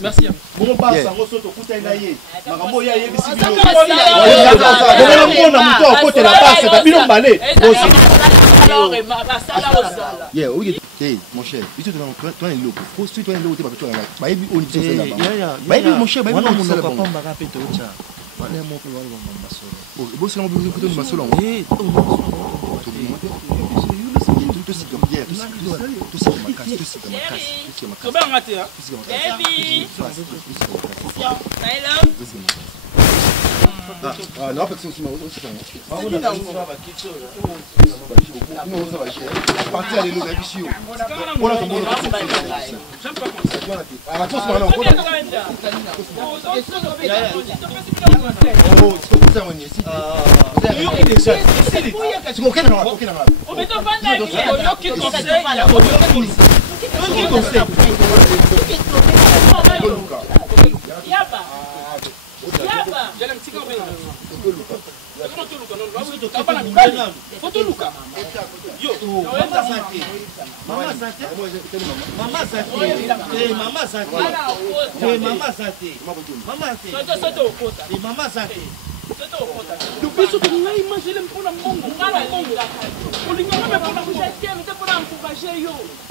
Merci. Bon pas ça ngoso to kuta ina ye. Makambo ya ye bisi bino. Bon muto côté la passe ta bino balé. Yeah, oui. Hey, mon cher, tu es dans toi est loco. Faut tu es loco, tu vas faire là. Ba yebi on dit ça là. Ba yebi mon cher, ba yebi mon cher. Papa m'a rappelé to cha. Ba le mo ko wa ba masolo. Oh, bo c'est mo ko to masolo. Eh, non, parce que c'est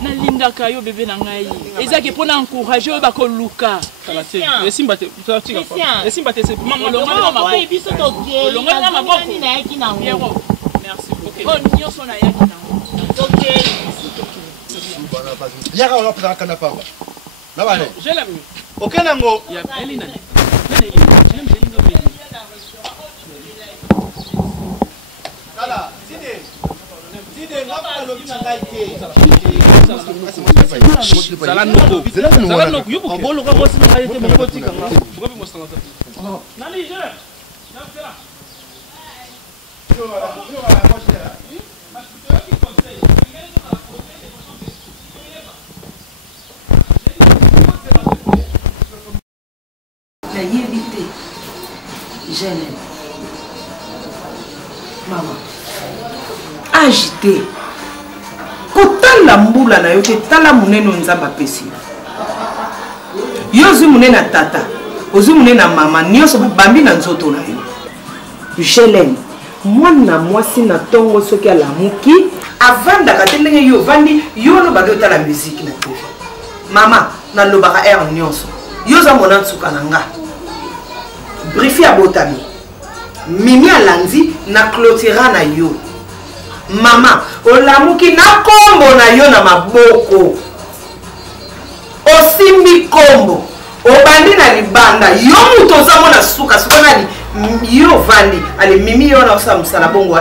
nalingaka yo bebe na ngai ezaki mpona encourage oyo bakoluka esimbate nyonso nayaki yaka on va kana pamba na bale je l'aime okenango ya Elina kala tide ngapa lobi na ngai te Zala noko yo bolo ka bosi na ngai te mo kotika ngobi mo sala nani je na fela nayebi te jeune mama agité kotala mbula na yo te tala monene nzambe apesi yo ozwi monene na tata ozwi monene na mama nyonso bambi na nzoto na yo Jelene mwana mwasi na ntongo soki alamuki avandaka te ndenge yo ovandi yo olobaka otala musike na tv mama nalobaka aire nyonso yo oza mona nsuka na nga brifi abotami mimi alandi na clôtura na yo mama olamuki na kombo na yo na maboko osimbi kombo obandi na libanda yo mutu oza mona suka suka nani yo vandi ale mimi yo na osala mosala bongo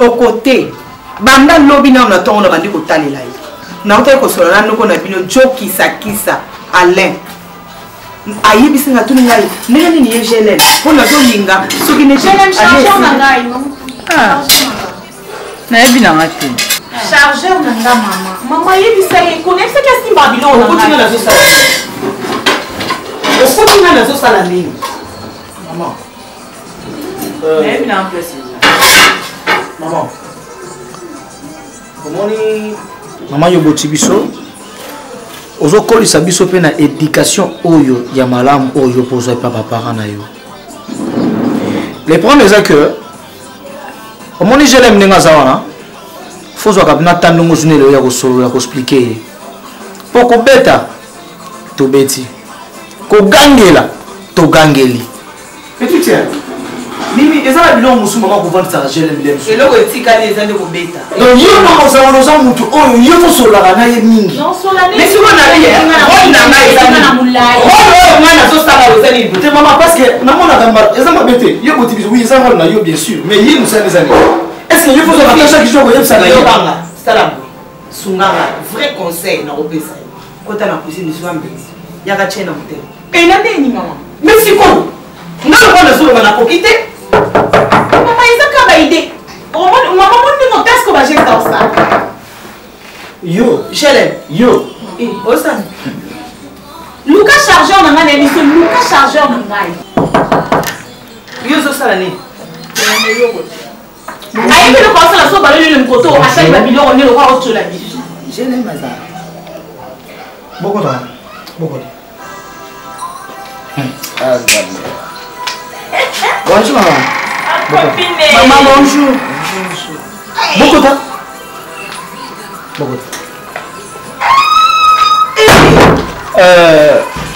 okote banda lobi na na tongo na bandi kotalela ye na otali kosola na noko na bino jokisa Alain ayebisi nga tuni ngai ndenge nini ye Jelene mpo nazolinga soki ne chargeur na ngai nayebi nanga te chargeur na nga mama yebisa ye konexaki asimba biloko okotinga nazosala nini maman nayebi nanga place maman omoni maman yoboti biso ozokolisa biso pe na éducation oyo ya malamu oyo pozwa pa papa na yo les problèmes c'est que omoni je l'aime ndenge aza wana fozwaka mpena ta ndenge ozwi lelo ya kosolola koexplike mpo kobeta tobeti kogangela togangeli mimi eza na biloko mosusu mama kovandisaka gele milemo eloko etikali eza nde kobeta donc yo moko ozala oza motu oyo yo tosololaka na ye mingi mesiko naoyo mwana azosala eza nini te mama parce que namonaka eza mabe te yo boti biso oui eza role na yo bien sûr mais ye mosala eza nini est ce que yo fozolaka chaque jour koyebisaka ye banga sala sunganga vrai conseil nakopesa ye kota na cuisine zwa mbezi yaka tie na motema ena ndeni mama mesiko nga lokwa nazoloba nakoki te mama eza kaka ide mama mondingo taske bajeka osala yo Jelene yo osala luka chargeur na ngai na yebiso luka chargeur na ngai yo ozosala nini ayebi loko osala so balolele mokoto asali babiloko nde lokwa otyola biso Je l'aime ça. Beaucoup de beaucoup de. Bonjour maman. Maman bonjour. Beaucoup de. Beaucoup de.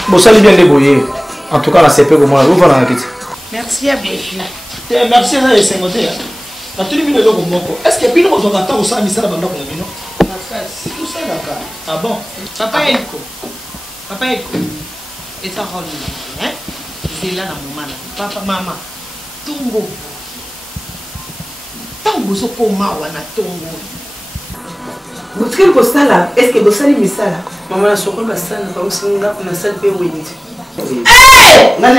Vous allez bien débrouiller. En tout cas, la CP, comment vous voilà la quitte. Merci à beaucoup. Merci à les 50. Na tuli mino loko moko. Est-ce que bino ko zokata ko sa misala banda ko bino? C'est tout ça d'accord. Ah bon? Papa Eko. Papa Eko. Et ça rôle hein? C'est là na maman. Papa maman. Tungo. Tango so ko mawa na tongo. Vous trouvez que ça là, est-ce que vous savez misala? Maman la soko ba sana ba usinga na salle pe wenzi. Na 8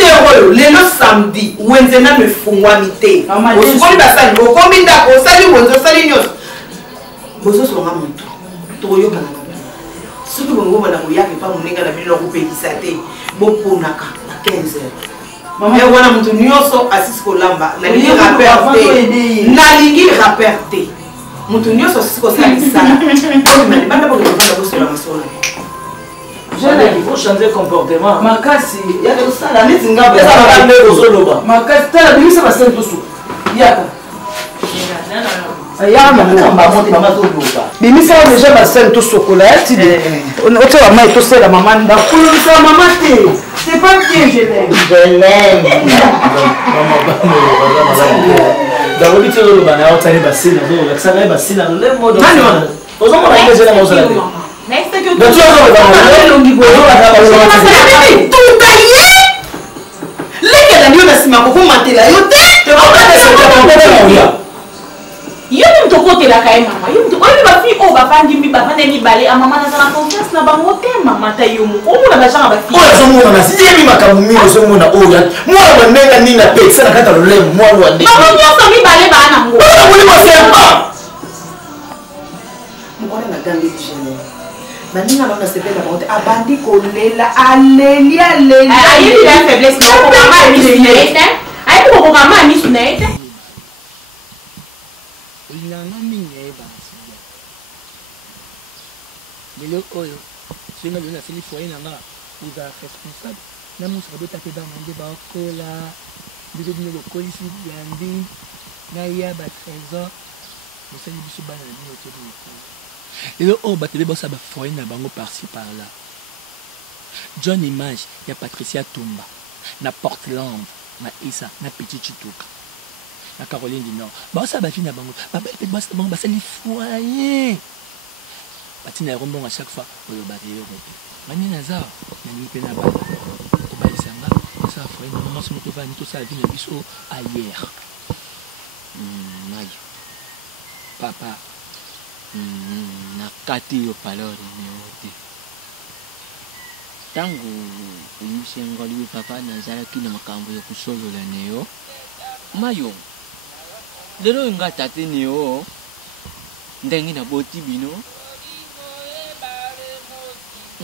euros lelo samedi wenze na mefungwami te osukoli basali okomi ndako osali wenze osali nyonso bozosonga motu tokoyokana na bino soki bongo bana koyaka epa moninga na bino nakopekisa te boponaka na 15 heures wana motu nyonso asisi kolamba nalingi rapper te motu nyonso asisi kosalisala banda bokefanda bosola masolo il faut changer comportement. Makasi, il y a ça la mise en garde. Makasi, tu as dit ça va se faire. Yaka. bimisa déjà basali to chocolat ti de oto wa mai to sela maman nda kulisa maman te c'est pas bien je l'aime D'abord, tu as le banana, tu as les bassines, tu as les bassines, le mode. Aux hommes, on a déjà la mose à la vie. Yo même to côté la kaye mama yo to oyi ba fi o ba fandi mi ba fande ni balé a mama na sana confiance na ba moté mama ta yo mu o mu na ba janga ba fi o so mu na si mi makamu mi so mu na o ya mo wa nenga ni na pesa na kata le mo wa de mama yo so mi balé ba na ngo o mu ni mo se pa mo ona na gangi jene na ninga na se pela moté abandi kolela aleli ayi la faiblesse na ko mama ni sunete ayi ko mama ni sunete Lelo oyo singa bina sili foyer nanga uza responsable na musa bota ke ba mande ba kola biso bino ko kolisi yandi na ya ba trésor musali biso bana na bino to ko lelo o ba tele bosa ba foyer na bango par-ci par-là John Image ya Patricia Tumba na Portland na Isa na Petit Chituka na Caroline du Nord ba sa ba fina bango ba ba bosa bango ba sali foyer batina rombo à chaque fois oyo bateye rope mani naza nani pena ba ko ba isanga ça fait une maman se moto va ni tout ça vie na biso ailleurs mayo papa na kati yo palore ni ote tangu uyusengoli papa nazala kina makambo ya kusolola neyo mayo lero ngata teni yo ndenge na boti bino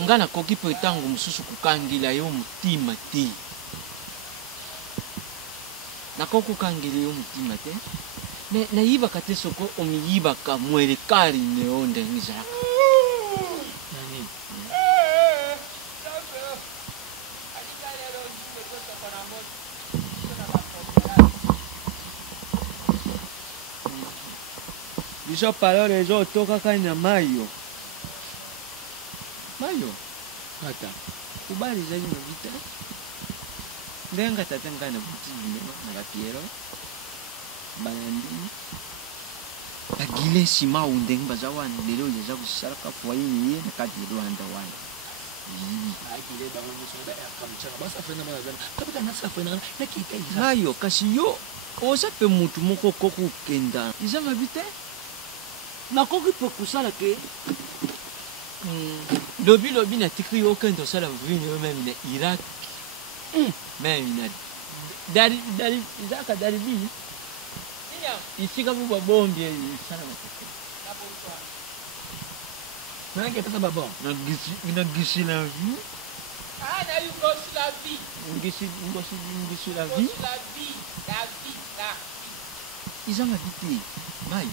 ngana koki po tango mususu kukangila yo mutima te nakoko kangila yo mutima te na yiba kate soko omiyiba ka mwele kari ne onde ngizaka nani biso parole zo toka kanya mayo Mayo, ata, kubali zaidi na vita. Ndenga tatanga na buti bino na Piero. Balandi. Agile sima undeng bazawan lelo yaza kusala ka foyini na kadi Rwanda wani. Agile bango musoda ya kamchara basa fena mazana. Kapita na safena na kita iza. Mayo kasiyo oza pe mutu moko koku kenda. Iza mabite. Na koki pe kusala ke lobi na tikri aucun de ça la vu même na Irak même na dari izaka dari bi ici comme ba bombe sana na ke pata baba na gisi la vie na Yougoslavie gisi la vie izanga biti mai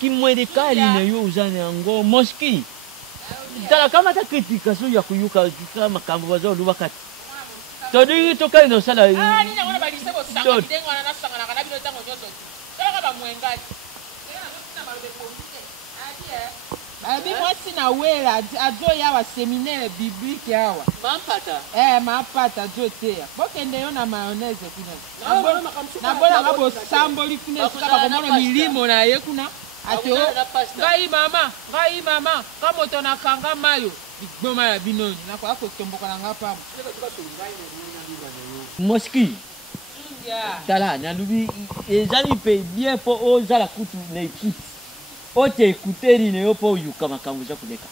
kimwele kali na yo uzani yango moski tala kama ta kritika so ya kuyuka kama kambo bazo lubakati todi to kali no sala ni ngona ba lisebo sanga kitengo na sanga na bino tango nyoso tala ba mwengaji Abi mwasi na wela azo ya wa seminaire biblique yawa. Mampata. Mampata zo teya. Bokende yo na mayonnaise kuna. Na bona ngabo samboli kuna sika komona milimo na ye kuna. Ateo. Ngai mama, kama to na kanga mayo. Bigoma ya binoni. Na kwa ko tomboka na ngapa. Moski. Tala na lubi ezali pe bien po o zala kutu na écoute. Ote écouteri ne yopo yuka makambo za kuleka.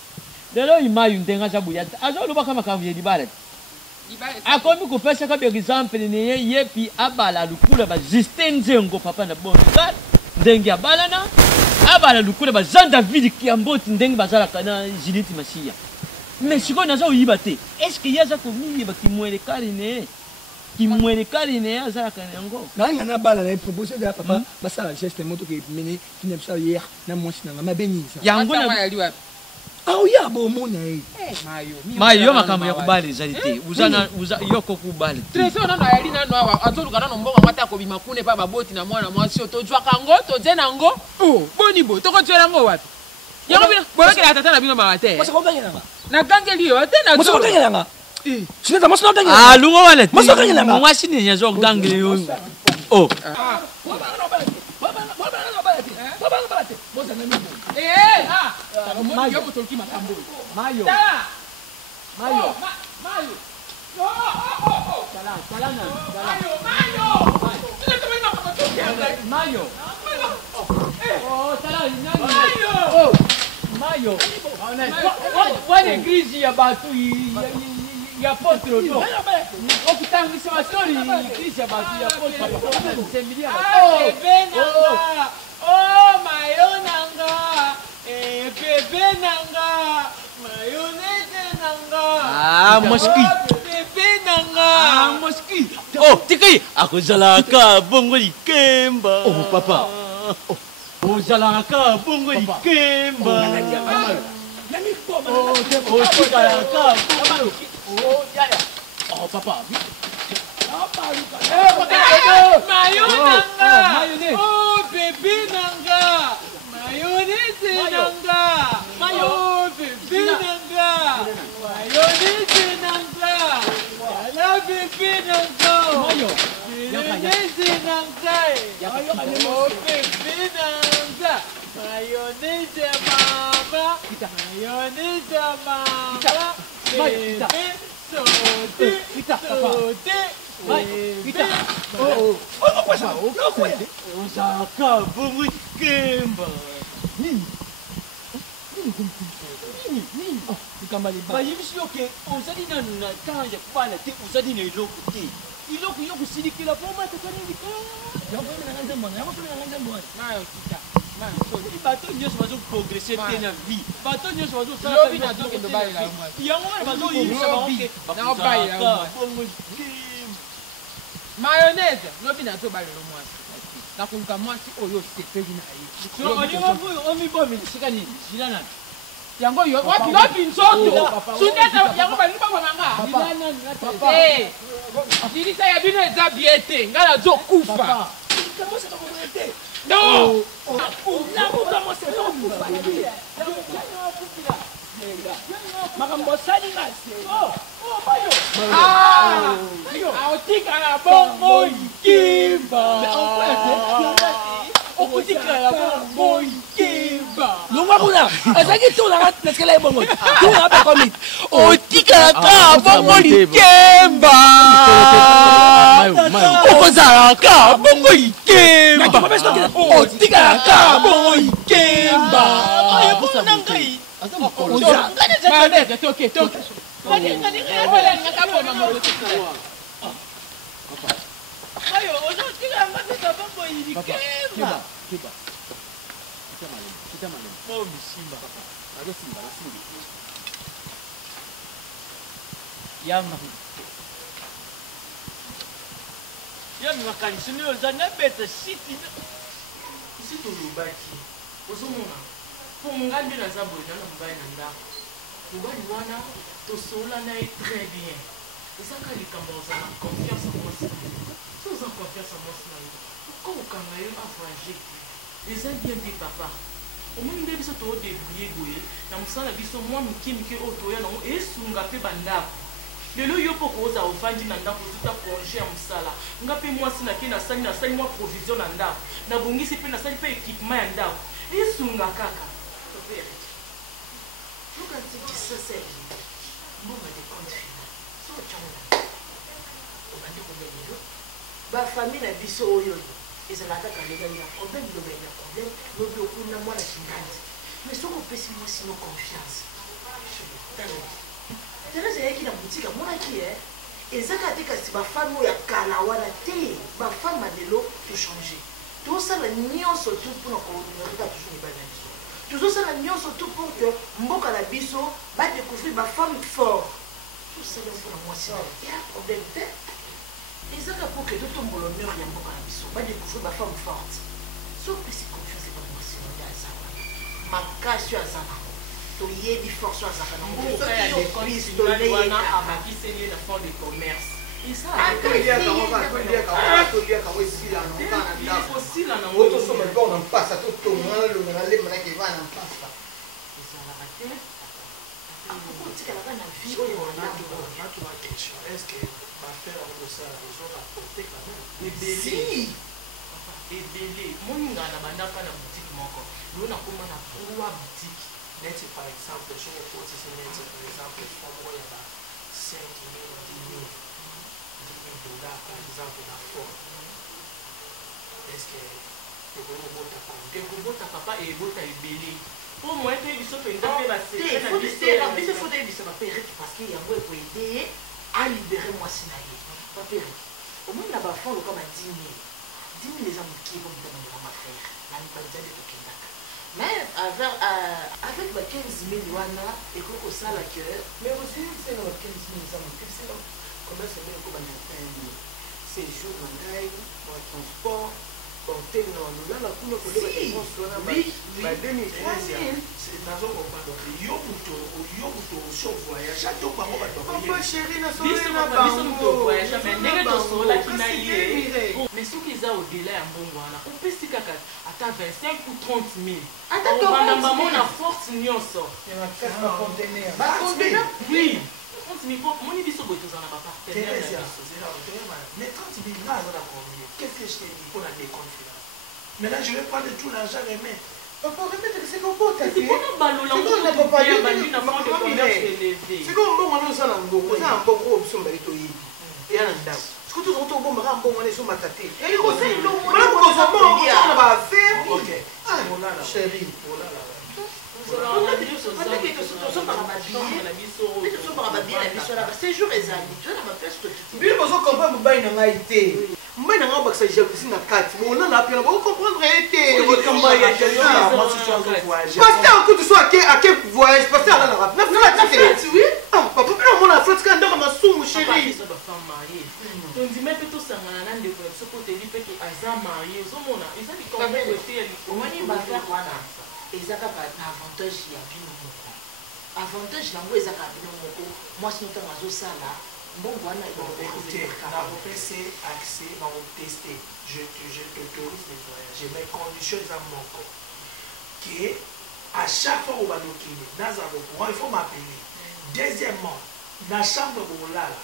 Lelo imayu ndenga za buya. Azo luba kama makambo yedi bala. Akomi ko pesa ka exemple ne yepi abala lukula ba Justin Nzengo papa na bon. Ndengi abala na abala lukula ba Jean David Kiamboti ndengi bazala kana Judith Masia. Mais siko nazo yibate. Est-ce que yaza ko mi ba kimwele kali ne? Kimwele kali ne azala kana yango. Nanga na bala na proposé de papa basala geste moto ke mene qui ne pas hier na mwasi na ma benisa. Yango na yali wapi? Ya bo mona mayo makambo ya kubali zalite. Uzana yoko kubali. Trésor na yali na no awa atoluka na mbongo mata ko bimakune pa baboti na mwana mwasi otojwa kango toje nango. Boni bo toko twela ngo wapi? Yango bina bolokela tata na bino mawate. Masa ko ngela nga. Na gangeli yo tena. Masa ko ngela nga. Sineta masa ko ngela. Ah lungo wala. Masa ko ngela nga. Mwasi ni nyazo gangeli yo. Oh. Mayo kutolki makambo. Mayo. Mayo. Mayo. Oh, tala nani? Mayo. What église ya batu ya apôtre no. Okutangisa mastori église ya batu ya apôtre. Semilia. Oh, mayo nanga. Bébé nanga. Mayonnaise nanga. Moski. Bébé nanga. Moski. Oh, tiki. Ako zalaka bongo likemba. Oh, papa. Oh, zalaka bongo likemba. Oh, zalaka. Oh, yaya. Oh, papa. Mayo nanga. Oh, bébé nanga. Mayonnaise nanga. Oh, bébé nanga. Mayonnaise nanga. La bébé nanga. Mayonnaise nanga. Oh, bébé nanga. Mayonnaise mama. Mayonnaise mama. Bébé sauté. Sauté. Vita. Oh, Osaka bongo kemba. Nini? Nikambali ba. Yimisi yoke ozali na kanja kubala te ozali na iloko te. Iloko yoko silikila poma te kani ndika. Yoko na nganja mwana, yoko na nganja mwana. Nayo kita. Bato nyonso bazo progresser te na vie. Bato nyonso bazo sala. Lobi na zo kendo bayi la mwa. Yango wana bazo yimisa baoke. Na bayi la mwa. Mayonnaise, lobi na zo bayi la mwa. Na kuluka mwasi oyo sepeli na ye. So olingo fuyo omi bomi sikani jilana. Yango yo wapi lobi nzoto. Suneta yango bali kwa manga. Papa. Eh. Dirisa ya bino eza biete, ngala zo kufa. Comment ça te non. La kufa mo se to kufa. Makambo sali ngase. Mayo. Aotika na bongo ikimba. Okutika na bongo ikimba. Lunga kuna. Azaki tu na neskela bongo. Tu na pa komit. Otika na bongo ikimba. Okozala ka bongo ikimba. Otika na bongo ikimba. Ayo kuna ngai. Mayonnaise, toke. Ayo, ozotika ngati bongo ilikemba. Kiba. Kita malem. Oh, misimba papa. Ado simba, simbi. Yama. Yama makanisi ni ozana beta siti. Siti lubaki. ozomona po nga nde naza boye na mobali na ndako mobali wana tosola na ye très bien ezaka likambo ozala confiance en mwasi na yo so oza confiance en mwasi na yo okokanga yo avoyage te eza bien te papa omoni nde biso toodebrouye boye na mosala na biso mwa mike oyo toya nango esunga mpe bandako lelo yo mpo koza ofandi na ndako ozuta congé ya mosala nga mpe mwasi nake nasali mwa provision na ndako nabongisi mpe nasali mpe équipement ya ndako esunga kaka bafamille na biso oyo ezalaka kalekali na problème lobeli na problème lobi okuna mwana kingandi mais soki opesi mwasi no confiance terese eyaki na boutique amonaki ezaka te kasi bafame oyo ya kala wana te bafame ya lelo tochange tozosala nyonso tu mpona konumerika toujours mibali na biso tozosala nyonso tu pour que mboka na biso badécouvrir bafame fort tosala mpona mwasi ya problème te ezaka pour que totombola honneur ya mboka na biso badécouvrir bafame forte so opesi confiance epa mwasi nonde aza wana makasi oyo aza nango toyebi force oyo azaka nango amakiseli na fond de commerce otosoma liboko na mpasa totongana longana lemanaki eva na mpasa ezalaka te otikalaka na vie oyo natuna question est ce que bafere yango kosala ezorapporte quand même ebele moninga na bandaka na boutique moko lo nakoma na 3 boutique neti par exemple soki okotisi neti par exemple fomo ya ba 5 000 $10,000 par exemple na fond est ce que ekobota combien ekobota papa ebota ebele po moye te biso mpenza mpe biso fo toyebisa bapereki parce que yango ekoede ye alibere mwasi na ye bapereki omoni na bafond loka ba 10 000 eza mokie bomitamanela mafrere na mibanzali tokendaka mais avec ba 15 000 wana ekoki kosala que mais aussi c'est na ba 15 000 eza moke sino commerce ebe ekobana séjour na ngai ba transport porter non lolala kuna koleba dépense wana ba 2000 nazokopanda yo moto so voyage ate obango bato ndenge tosololaki na ye mais soki eza odela ya mbongo wana opesi kaka ata 25 ou 30 000 obanda bamona force nyonso oui moni biso boye tozala na bapartenaire mais 30 000 là aza na combien qu'est-ce que je t'ai dit pour la décompte là maintenant je vais prendre tout l'argent remettre papa remettre c'est kokota te mpona balola bandi na fond de commerce élevé sikoyo mbongo wana osala mbongo oza na mbongo oyo biso mbali toyebi eya na ndako siko tozoko tobombaka mbongo wana esomata te malakokozwa mbongo na baaffaire chéri bino bozokomprendre mobali na ngai te mobali na ngai obakisa jalousie na kati molala apena bokomprendre ye te paster okutu so ake voyage paster alalaka papa mpena omona afratika ndako masumu chéri tondima mpe tosangana na ndeko na biso po toyebi mpe aza marie ozomona eza likombo te ya likomoni bafere wana eza kaka na avantage ya bino moko avantage nango eza kaka bino moko mwasi ntango azosala mbongo wana nakopesi accès bakoteste je t'autorise de voyager mais condition eza moko ke à chaque fois obanokende naza kocourant il faut m'appeler deuxièmement na chambre bokolala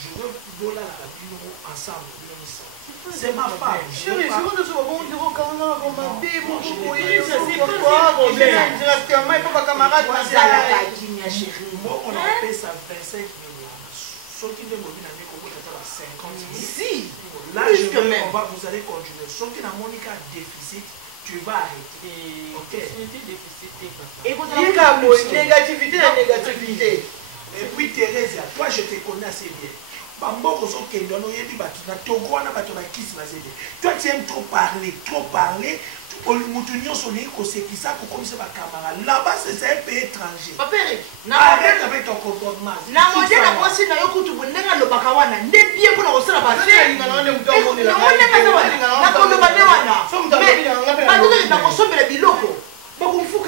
je veux bolalaka bino ensemble bino miso c'est ma femme chérie c'est bon de se bon dire au canard comme un bébé mon courrier c'est quoi problème directement il faut pas camarade mazala kinya chérie moi on appelle ça 25 000 soki nde mobi na ndeko okotata ba 50 000 si là vous allez continuer soki na monika déficit tu vas arrêter ok négativité na négativité et puis Thérèse toi je te connais assez bien bamboko ozokende wana oyebi bato na togo wana bato bakisi bazede toi tu aimes trop parler motu nyonso olingi kosekisa kokomisa bacamarade là-bas c'est un pays étranger arrête avec ton comportement na modele na mwasi na yo kutu ndenge alobaka wana nde bien mpona kosala bakoloba nde wana batotoki na kosombela biloko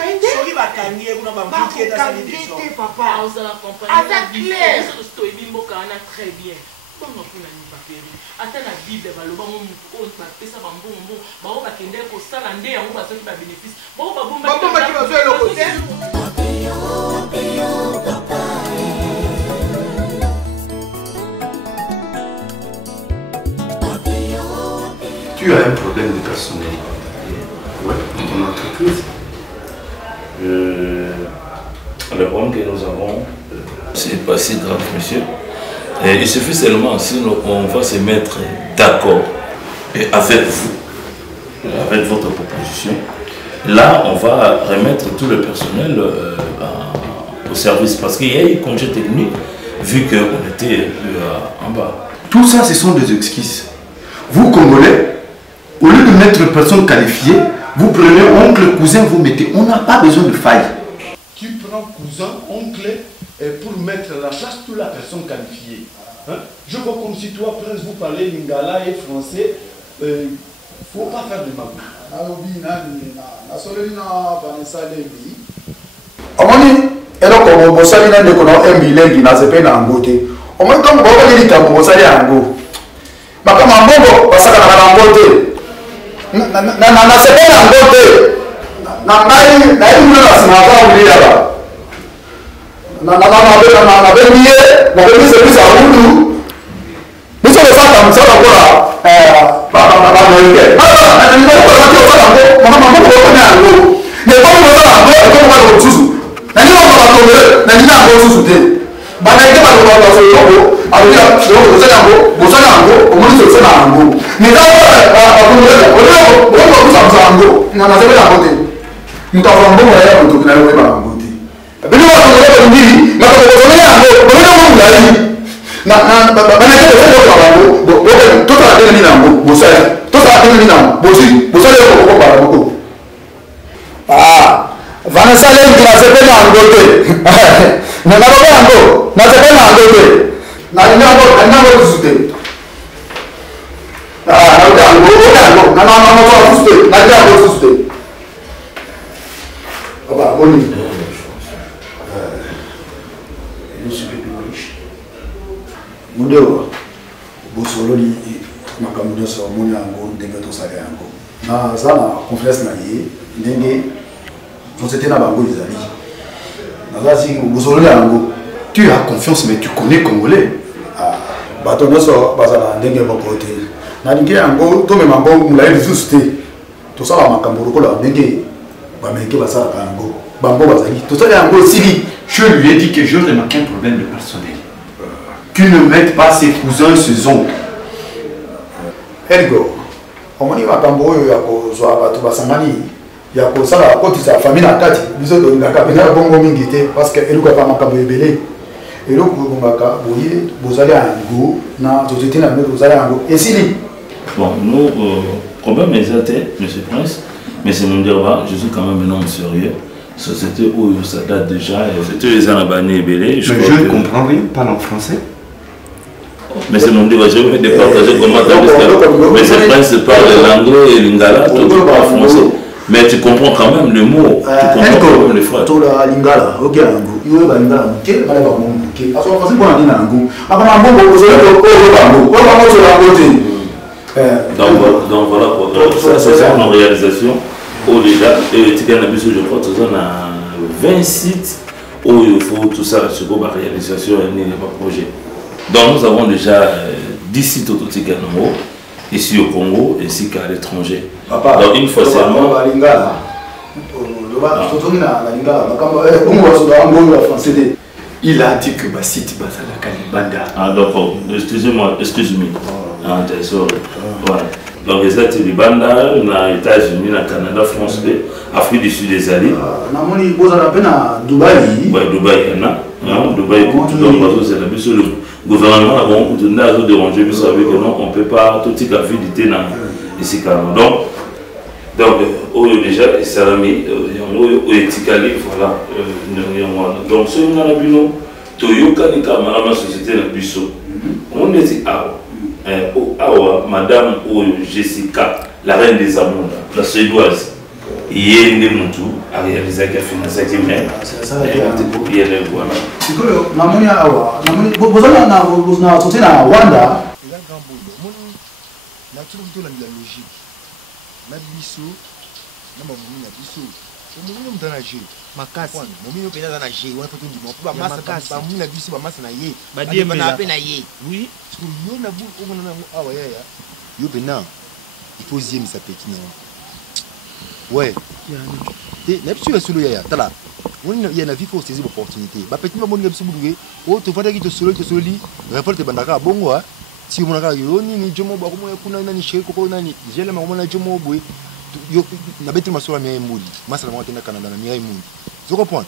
soki bakangi ye kuna bambuki etasali te papa ozala compagnie clair toyebi mboka wana très bien bongo mpona nipaperi ata na bible baloba oyo bapesa bambongo bango bakende kosala nde yango bazoki babénéfice bango babombaki bazwa eloko te. Tu as un problème de personnel. Ouais, dans ton entreprise. Le problème que nous avons, c'est pas si grave, monsieur. Et il suffit seulement si on va se mettre d'accord avec vous, avec votre proposition. Là, on va remettre tout le personnel au service parce qu'il y a eu congé technique vu qu'on était en bas. Tout ça, ce sont des excuses. Vous, Congolais, au lieu de mettre personne qualifiée, vous prenez oncle, cousin, vous mettez. On n'a pas besoin de faille. Tu prends cousin, oncle, pour mettre à la place toute la personne qualifiée. Hein? Je vois comme si toi, Prince, vous parlez lingala et français. Il ne faut pas faire de magou. Omoni, eloko bosali na ndeko na embilengi na zepe na ngote. Omoni comme boko li likambo bosali yango. Makama mbongo basaka na ngote. Na zepe na ngote. Na ngai na imu na sinaza ulia ba. Na bemiye, na bemiye service a hudu. Biso besaka msaka kwa Vanessa Lengi na sepe na ngote. Na baba yango, na sepe na ngote. Na nyambo kusute. Na yango, na kusute, na nyambo kusute. Baba, boni. Mundewa. Bosololi makamudo so moni yango ndenge to sala yango. Na zana confiance na ye, ndenge tu as confiance, mais tu connais Congolais. Je lui ai dit que je remarquais un problème de personnel. Tu ne mettes pas ses cousins, ses oncles. Ergo, ya kosala kotisa famille na kati biso tolingaka pena bongo mingi te parce que elukaka makambo ebele eloko bongaka boye bozali yango na société na bino bozali yango esili. Bon, nous, problème exact, monsieur Prince, mais c'est mon débat, je suis quand même un homme sérieux. Société où ça date déjà, c'était les anabani ebele. Je ne comprends rien, parle en français. Mais c'est mon débat, je vais départager comment tu as mais c'est Prince parle l'anglais et l'ingala, tout parle français. Mais tu comprends quand même le mot, tu comprends quand même les phrases. Tola lingala, ok yango. Yo ba lingala muke, bale ba muke. Aso français pour andina yango. Akama mbongo ozole ko bango. Ko bango zo la côté. Donc voilà quoi. Ça c'est une réalisation au déjà et tikana biso je crois que ça na 20 sites où il faut tout ça sur la réalisation et les projets. Donc nous avons déjà 10 sites au Tikano ici au Congo ainsi qu'à l'étranger. Donc une fois seulement. Il a dit que ma site basala Kalibanda. Ah d'accord, excusez-moi, excuse-moi. Ah désolé. Voilà. Donc les Kalibanda, na États-Unis, na Canada, France, Afrique du Sud des alliés. Na moni bozala pena Dubaï. Ouais, Dubaï na. Dubaï donc c'est la mission le gouvernement a beaucoup de nazo déranger mais ça veut que non on peut pas tout ce qu'a vidité na ici carrément. Donc déjà ça a mis on étikali voilà donc ce on a bino toyoka ni kama la société na biso on dit awa madame Jessica la reine des amours la suédoise yende mutu arealizaki afinanzaki mais copier le voilà sikoyo namoni awa namoni bozala na côté na Rwanda na tout le la logique na biso na mamoni na biso omoni mutana je makasi momino pena na je wana poto ndimo pa masa ba muna biso ba masa na ye ba die na pe na ye oui parce que yo na bu o na awa ya yo pena il faut zier sa petite non ouais et na biso solo ya tala on y a na vie faut saisir opportunité ba petite ba moni biso buduwe o to fata ki to soli révolte bandaka bongo si on a yo ni jomo ba ko kuna nani sheko ko nani jele ma ko na jomo boy yo na beti masola mi muli masala mo tena Canada na mi muli tu comprends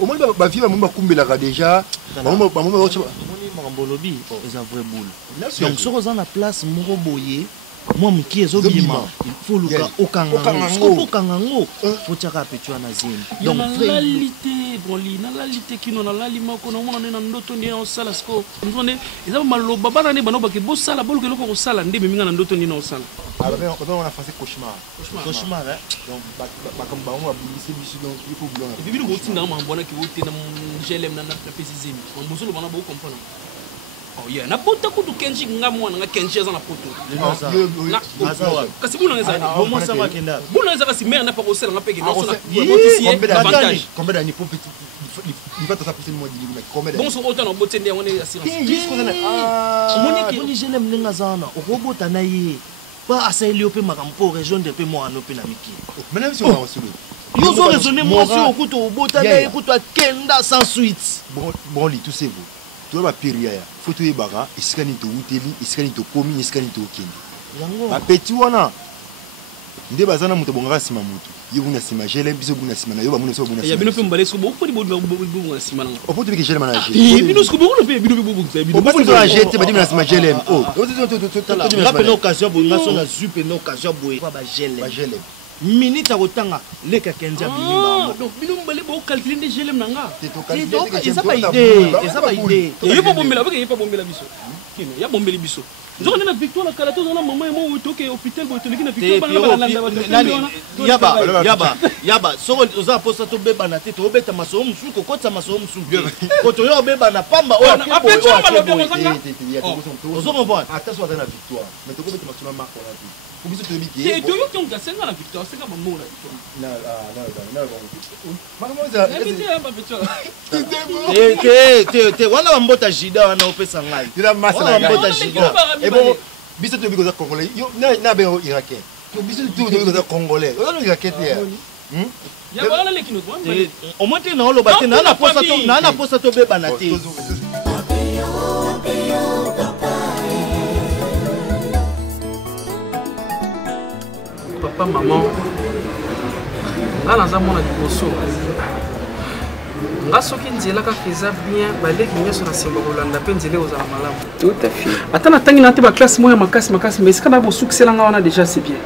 au moins ba vie ba mo kumbela ka déjà ba mo makambo lobi eza vrai boule donc soko za na place moko boye moi mki ezobima il faut luka okangango faut tchaka petwa na zine donc la lité broli na la lité kino na la lima ko na mona na ndoto ndi na osala sko ndone eza maloba bana ne bano baki bosala boluke loko kosala ndi minga na ndoto ndi na osala ah ben on a fait cauchemar hein donc ba comme ba on va boulisser bisu donc il faut blanc et puis bino botinda ma mbona ki wote na gelem na pesizimi on bozolo bana bo comprendre. Oh yeah, na pota kutu kenji ngamwa na kenji za na poto. Na kasi buna ngeza bomo sama kenda. Buna ngeza kasi mère na pa kosela na peke no so na motisie avantage. Combien d'années pour petit il va ça passer le mois de combien bon so autant na botende on est assurance. Moni jele mninga zana okobota na ye. Ba asaili ope makampo région de pe mo anope na miki. Maintenant si on va solo. Nous ont raisonné moi sur okuto obota na ekuto kenda sans suite. Bon li tout c'est vous. Tu vas périr ya faut tu bara iskani to uteli iskani to komi iskani to kende ba petit wana nde bazana muto bonga sima mutu yibuna sima jele biso buna sima na yo ba muna so buna sima ya bino pe mbale so bo ko di bo buna sima na o poto ke jele mana je bino sko bo ko pe bino bo buna bino bo to jete ba di na sima jele oh la pe occasion bo ngaso na zupe na occasion bo ba jele minute akotanga leka kenja binimba donc bino mbale bo calculer de gelem nanga eza ba idée yo pa bombela bake yo pa bombela biso kino ya bombeli biso nzo na victoire la kala to na mama mo toke hôpital bo to lekina victoire bana yaba soko oza posta to beba na te to beta maso musu ko kota maso musu ko to yo beba na pamba o apecho balobi ngozanga ozo comprendre attention à la victoire mais to beta maso na marque on a dit pour biso to biki et to yo tonga senga la victoire senga mamu na te wana bambota jida wana opesa ngai bambota jida bon biso to biko za congolais yo na be irakien to biso to biko za congolais on irakien ya bana le kino au moins te na oloba te na posa to beba na te papa maman nga naza mwana liboso nga soki nzela kaka eza bien baleki nyonso na nsima kolanda mpe nzela ozala malamu ata natangi na te baklasse moya makasi mais esika na bosukiselanga wana déjà c'est bien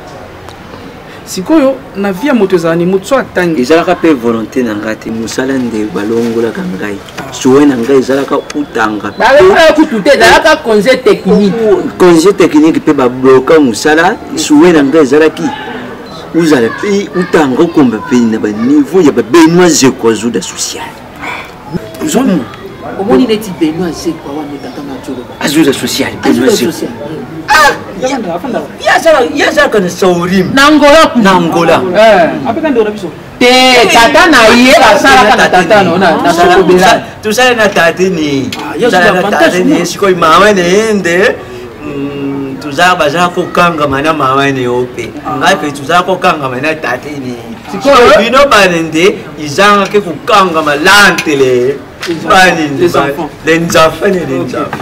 sikoyo na vie ya moto ezala ni moto so atangi ezalaka mpe volonté na ngai te mosala nde balongolaka ngai sowe na ngai ezalaka utanga kutu te ezalaka congé technique mpe babloka mosala sowe na ngai ezalaki uzala mpe utanga okomba mpe na baniveau ya babenois zekoazuda social ozomona omoni neti benois zekwa wana etatanga toloba azuda social benois zekoa yazalaka na saurim na Angola te tata na ye basalaka na tata na sokobela tosala na tate ne sikoyo mama na ye nde tuzala bazala kokangama na mama ne yo mpe ngai mpe tuzala kokangama na tate ne sikoyo bino bane nde izangaki kokangama lantele les enfants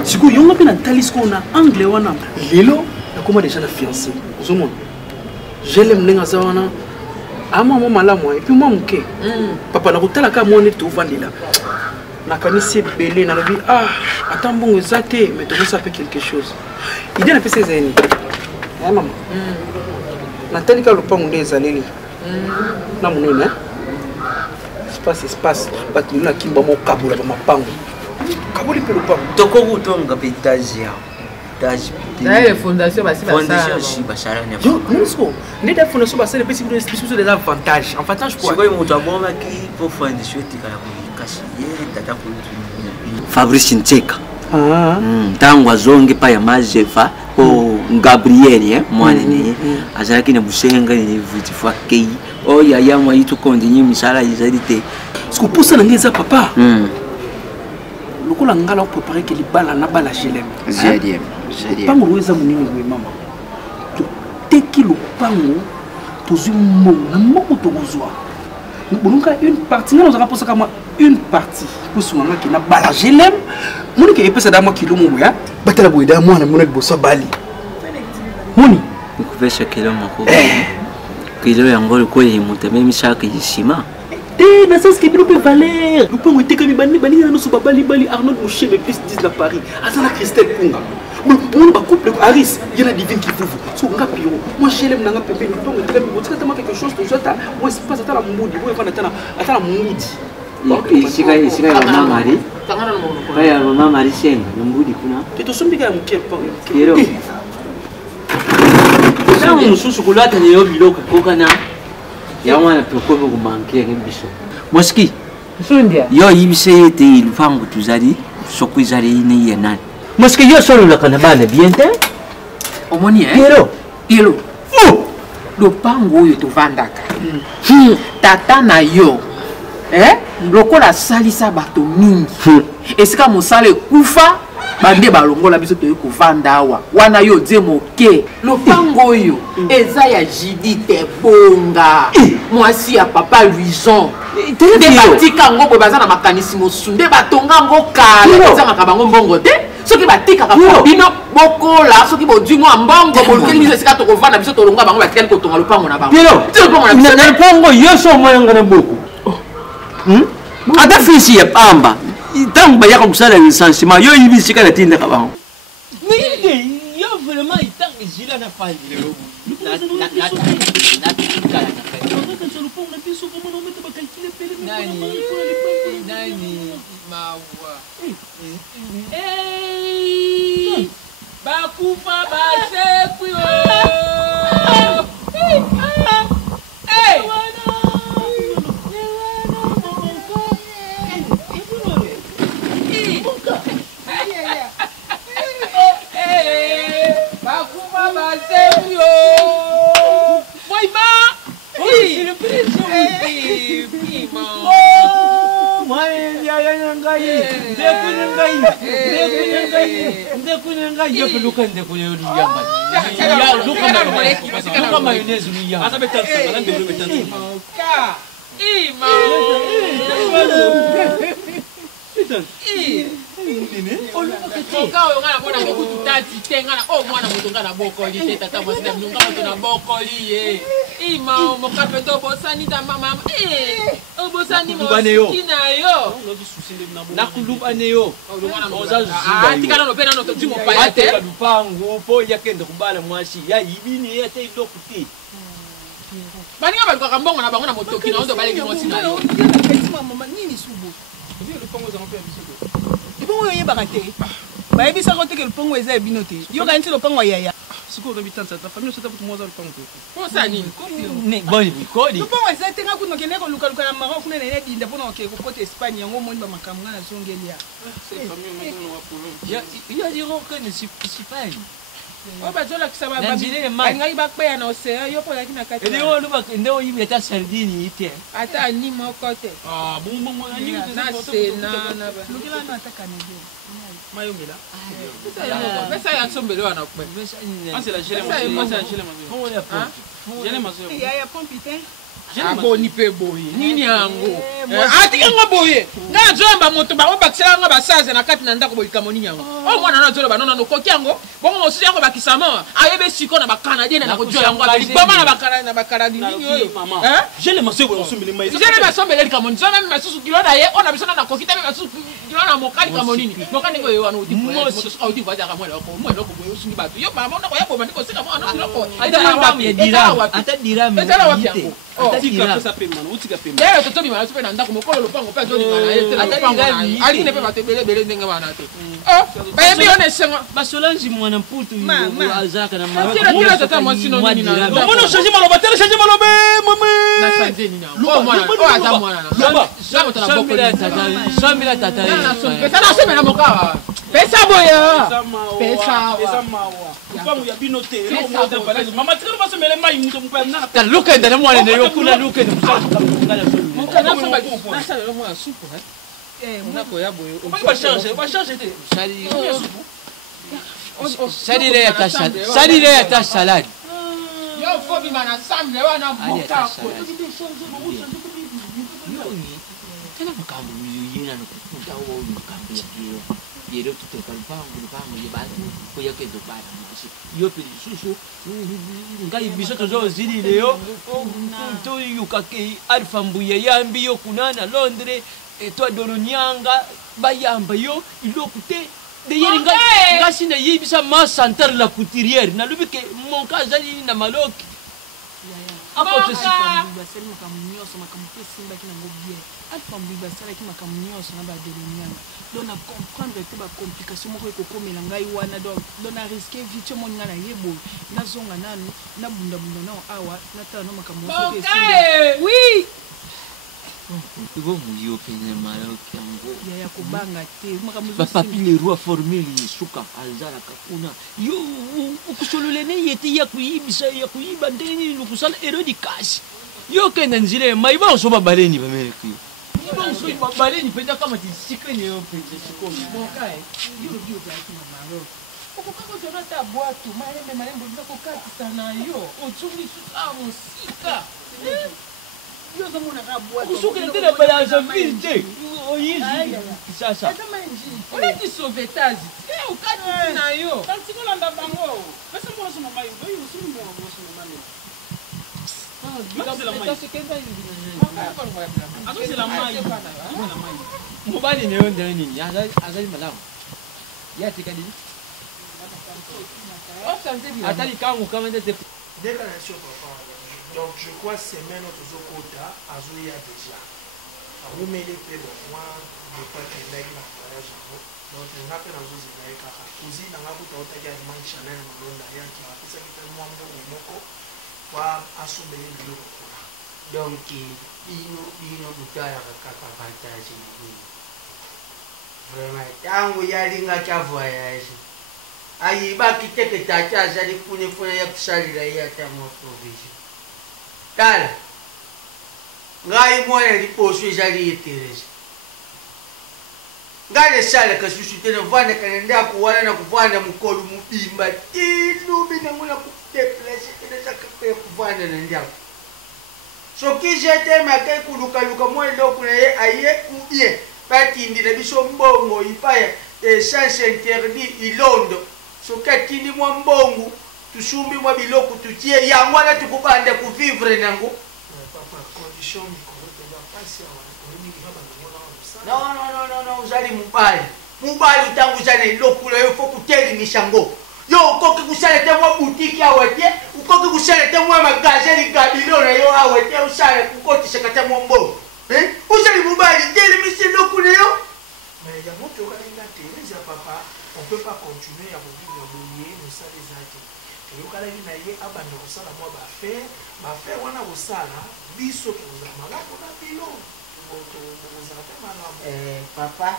sikoyo yongo mpe natali sikoyo na anglais wana lelo nakoma déjà na fiancé ozomona jelem ndenge aza wana amwa malamu epuis mwa moke papa nakotalaka mwa neti tovandela nakanisi ebele nalobi ata mbongo eza te mais tokosa mpe quelque chose ide napesa eza eni ya mama natali ka lopango nde ezaleli na monene espace bato lelo nakimba mokabola bamapango kaboli mpe lopango tokokutonga mpe etage yao avantage d'ailleurs fondation si basala ne yo non nida fondation basala pesi biso des avantages avantage quoi sikoyo moto abomaki po fondation etikala koyikasi ye tata kolutu Fabrice Ntseka ntango azonge pa ya Majefa o Gabriel mwana ne azalaki na busenga ne vitifwa kei o yaya mwa yitu kontinue misala izalite siko posa na ngeza papa lokola ngala préparer que libala na bala gelem ZDM pango weza munini we mama to teki lo pango tozu mo na mo to gozwa bonunka une partie nous avons posé comme une partie pour ce moment qui na bala gelem moni ke epesa da mo kilo mo ya batala boida mo na mona liboso bali moni ukuvesha kilo mako kilo yango ko yimuta même chaque yishima na sens que bino pe valeur le pongo était comme bani na so bali Arnold Mouché mais plus 10 la Paris azana Christelle Punga bon ba couple Aris yana divine qui vous so ngapi yo moi je l'aime nanga pepe le pongo était comme tu as quelque chose to jota moi c'est pas ça la moudi moi fa na moudi sika ya mama Marie senga moudi kuna to sombika ya mukie pa kero na mususu kulata ne yo biloko kokana yawana tokome kumankia ngibiso moski sundia yo yibise yete ilufangu tuzali sokwizali ine yenani moski yo solo la kana bana biente omoni yelo lopango oyo tovandaka tata na yo lokola salisa bato mingi esika mosala ekufa bande balongola biso toye kovanda awa wana yo die moke lopango oyo eza ya Judith Bonga mwasi ya papa Louison nde batika yango boye baza na makanisi mosu nde batonga yango kala ezangaka bango mbongo te soki batikaka bino bokola soki bodwi mwa mbongo bolukeli biso esika tokovanda biso tolonga bango batikali kotonga lopango na bango na lopango yoso moyanga na boko ata fisi ya pamba tant que y'a ça le licenciement yo yibi sika la tinda kabang mais yo vraiment il t'a gila na fa nani mawa bakufa basekwi baninga balukaka mbongo na bango na motoki na ondo baleki mwasi na yo nini subu lipongo oyo oyebaka te bayebisaka teke lipongo eza ya bino te yoka nti lopango yaya sikoyo obitanisa ta famille osata kutu mwaza lupango te posa nini boni bikodi lopango eza te nga kuna okende kolukaluka na Maroc kuna nene dinda mpona okee kopota Espagne yango omoni bamakambo nga nazongeli ya dirokene sipani oyo bazolakisa balingaki bakpeya na océan yo mpo ozalaki na kati nde oyibi ata sardine ite ata ani moko te na sena mayomela pesa ya sombele wana kpe aboni mpe boye nini yango atikanga boye nga nazoyamba moto bango bakisela nga basaze na kati na ndako bolikamo nini yango oyo mwana na azoloba nono nokoki yango bongo mosusu yango bakisama ayebe siko na bacanadien na kojo yango aboma na bacanadi nini oyo jele masombele likamo nzo meme masusu kilo na ye ona biso na nakoki te meme masusu kilo na mokali kamo nini mokali ndenge oyo wana odi vazaka mwana loko boye osungi bato yo mama ondako ya boma ndiko sika mwana loko ata dirame lelo totobima so mpe na ndako mokolo lopango mpe azolingana ye te aline mpe bato ebelebele ndenge wana te bayebi yo na esengo basolangi mwana mputu azalaka na tila tata mwasi no nini namona ochange maloba tele change maloba na sanze nini oyo aza mwana sambila tata pesa na semela mokawa pesa boya pesa luka ndana mwana ne yokuna luka ne salile ya ta salade yo fobi mana samle wana mbuka kana mkambo yina no kuta wo mkambo ya yero tutoka lupango yebali koyake dobala masi yo peli susu ngai biso tozo zili leo to yukake alfa mbuye yambi yo kunana Londres etwa dolonyanga bayamba yo ilokute de yeri ngasi na yibisa ma santar la couturière na lubike mon kazali na maloki Apa to sifa baseli makamunyoso makamupesi mbaki na ngobie. Alfa mbiba sala ki makamunyoso na ba delonyanga. Donc na comprendre que ba complication moko ekokomela ngai wana donc na risquer vite mo ngana yebo na zonga nanu na bunda na awa na tano makamunyoso ke singa. Oui. Ibo muyo penye maloki yango. Ya kubanga te makamunyoso. Ba papier roi formule suka alzala kakuna. Yo ukusololene yete ya kuyiba ndeni lukusala erodi kashi yo kenda nzile maiba osoba baleni bameleki yo osoba baleni penda kama tisikre ne yo pende sikomi mokae yo dio ba kina maro okukako zona ta boatu malembe ndako katisa na yo otsumi suka musika yo zamona ka boatu kusuka tena balance vite oyizi sasa kama nji ona ti sauvetage ukati na yo kanti kolanda bango pesa mwa so mama yo usimu mwa so mama yo mobali ne yo ndani nini azali malamu yatika nini atali kangu kama ndete deka na sio papa donc je crois semaine tozokota azoya déjà awumeli pe bon moi de pas que ndaki na voyage donc ngape na zozela kaka kuzi na ngakuta otaki ya man Chanel malonda yanki apesaki pe mwango moko wa asomeli biloko kola donc bino butala kaka vantage na bino vraiment tangu yalinga cha voyage ayibaki teke tata azali kunefuna ya kusalira ye ata mo provision tala ngai mwana liposo ezali yetereza ngai nesala kasusu tena vana kanenda kuwana na kuvana mukolu mubimba tilubi nangona kudeplase tena kakwe kuvana na ndiako soki jete makai kulukaluka mweloko na ye aye kubie batindi na biso mbongo ipaya essence interdit ilondo soki atindi mwa mbongo tusumbi mwa biloko tutie yango wana tukubanda kuvivre nango non uzali mubali tangu zana ilokula yo fo kutelimisha ngo yo ukoki kusala te mwa boutique awete ukoki kusala te mwa magazeli gabilona yo awete usala kukotisha kata mwa mbongo uzali mubali telimisha ilokula yo mais ya moto kalinga tereza papa on peut pas continuer à vivre boye nous ça les actes et yokalaki na ye abanda kosala mwa bafaire wana kosala biso tozala malamu na bino tozala pe malamu papa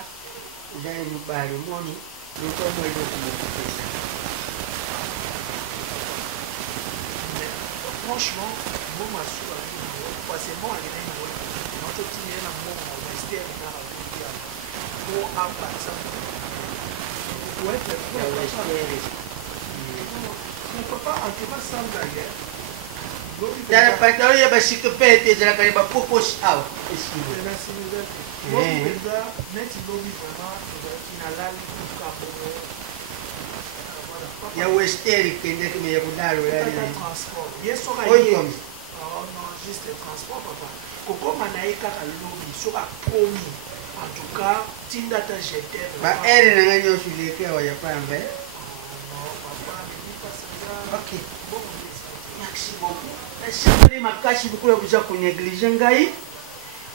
uzali mubali moni lukomwele kumupesa franchement mo masula parce moi il est moi non to tine na mo master na la vie pour apasa ouais mon papa en tout cas ça là Dala pantalon ya basika pete dala kali ba pokos out. Na sinule. Moi déjà net lobby vraiment finalal pour ya westeri kende kime ya kudalo ya transport. Yeso ka ye. Oh non, juste le transport papa. Koko manaika ka lobby soka komi. En tout cas, tinda ta jeter. Ba ere na nganyo shuleke wa ya pambe. Non, papa, ne dis pas ça. OK. Bon, Merci beaucoup. Nasipeli makasi bukula kuza kuneglige ngai.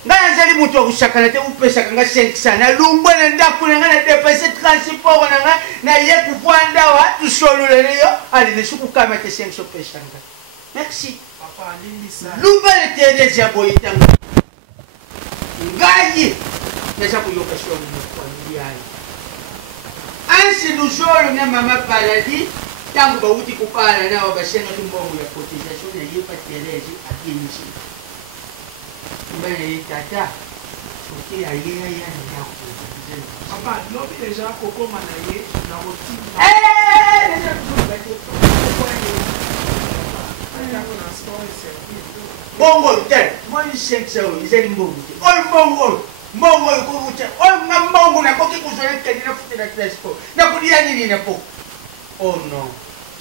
Ngai nazali mutu akusakana te upesaka nga 500 na lumbwe na ndako na nga na dépasser transport na nga na ye kuvanda wa tusolule leyo ali nesukukama te 500 pesa nga. Merci. Papa alindisa. Lumba le Teresa ya boyitanga. Ngai nasa kuyoka sholo na familia yayi. Ansi lusolo na mama Paradis tangu bauti kupala na wabasenga tumbongo ya cotisation na ye pa Teresa akinisi. Mbele ye tata. Soki ya ye ya na ko. Papa, lobi déjà koko manaye na roti. Déjà bongo tel, moi je sais que ça oui, c'est bongo. Bongo ko uta. Na bongo na koki kuzoya kadi na futa na transport. Na kudia nini na po. Oh non.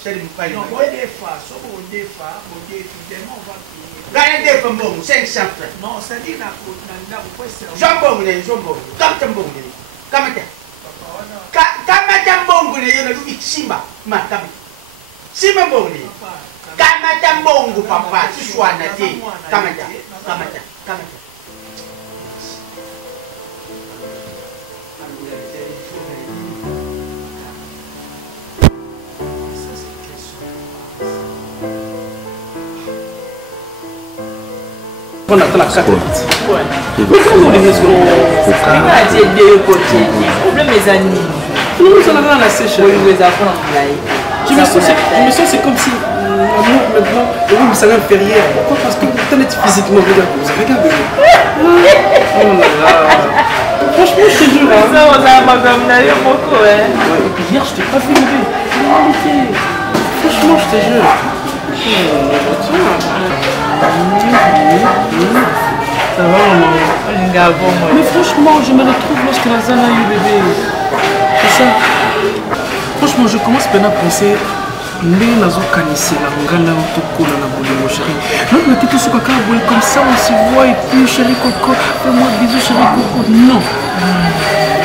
C'est une paille. Non, moi des fois, so on des fois, on des évidemment on va payer. Gagne des fois bongo 500 francs. Non, ça dit na ko na ko c'est. Jambon ne jambon. Comme bongo ne. Kamata. Kamata bongo ne yo na lubi simba. Ma kamata. Simba bongo ne. Kamata bongo papa, tu sois naté. Kamata. On attend la carte. Le problème est années. Nous sommes dans la sèche. Je me sens c'est comme si maintenant le monde s'est inférieur. Pourquoi? Parce que tu es physiquement regarde. Franchement, je te jure. Hier, je t'ai pas vu lever. Franchement, je te jure. Ça va, mais franchement, je me retrouve lorsque la Zana a eu bébé. C'est ça. Franchement, je commence maintenant à penser. Mais nazo kanisela ngala otokola na bolingo chérie. Non, la tête sous kaka boy comme ça on se voit et puis chérie coco, fais-moi bisous chérie coco. Non.